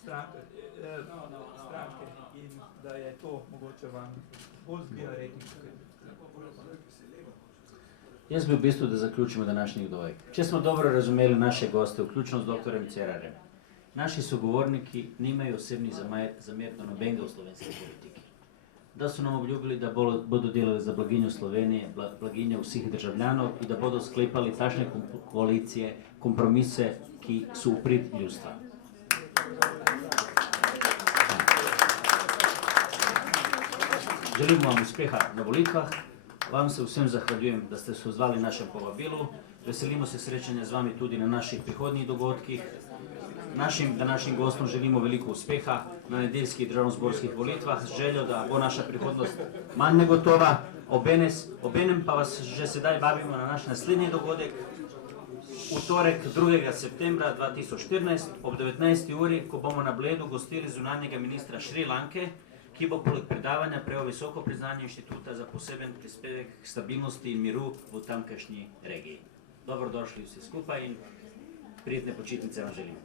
stranke in da je to mogoče vam bolj zbija rejting. Jaz bi v bistvu, da zaključimo današnji dojek. Če smo dobro razumeli naše goste, vključno z doktorjem Cerarjem, naši sogovorniki nimajo osebnih zamer do nobenega v slovenski politiki. Da so nam obljubili, da bodo delali za blaginjo Slovenije, blaginjo vseh državljanov in da bodo sklepali takšne koalicije, kompromise, ki so v prid ljudstva. Želimo vam uspeha na volitvah, vam se vsem zahvaljujem, da ste se odzvali našem povabilu, veselimo se srečanja z vami tudi na naših prihodnjih dogodkih. Našim današnjim gostom želimo veliko uspeha na nedeljskih državnozborskih volitvah z željo, da bo naša prihodnost manj negotova. Obenem pa vas že sedaj vabimo na naš naslednji dogodek, v torek 2. septembra 2014 ob 19. uri, ko bomo na Bledu gostili zunanjega ministra Šri Lanke, ki bo poleg predavanja prejel visoko priznanje inštituta za poseben prispevek k stabilnosti in miru v tamkajšnji regiji. Dobrodošli vsi skupaj in prijetne počitnice vam želim.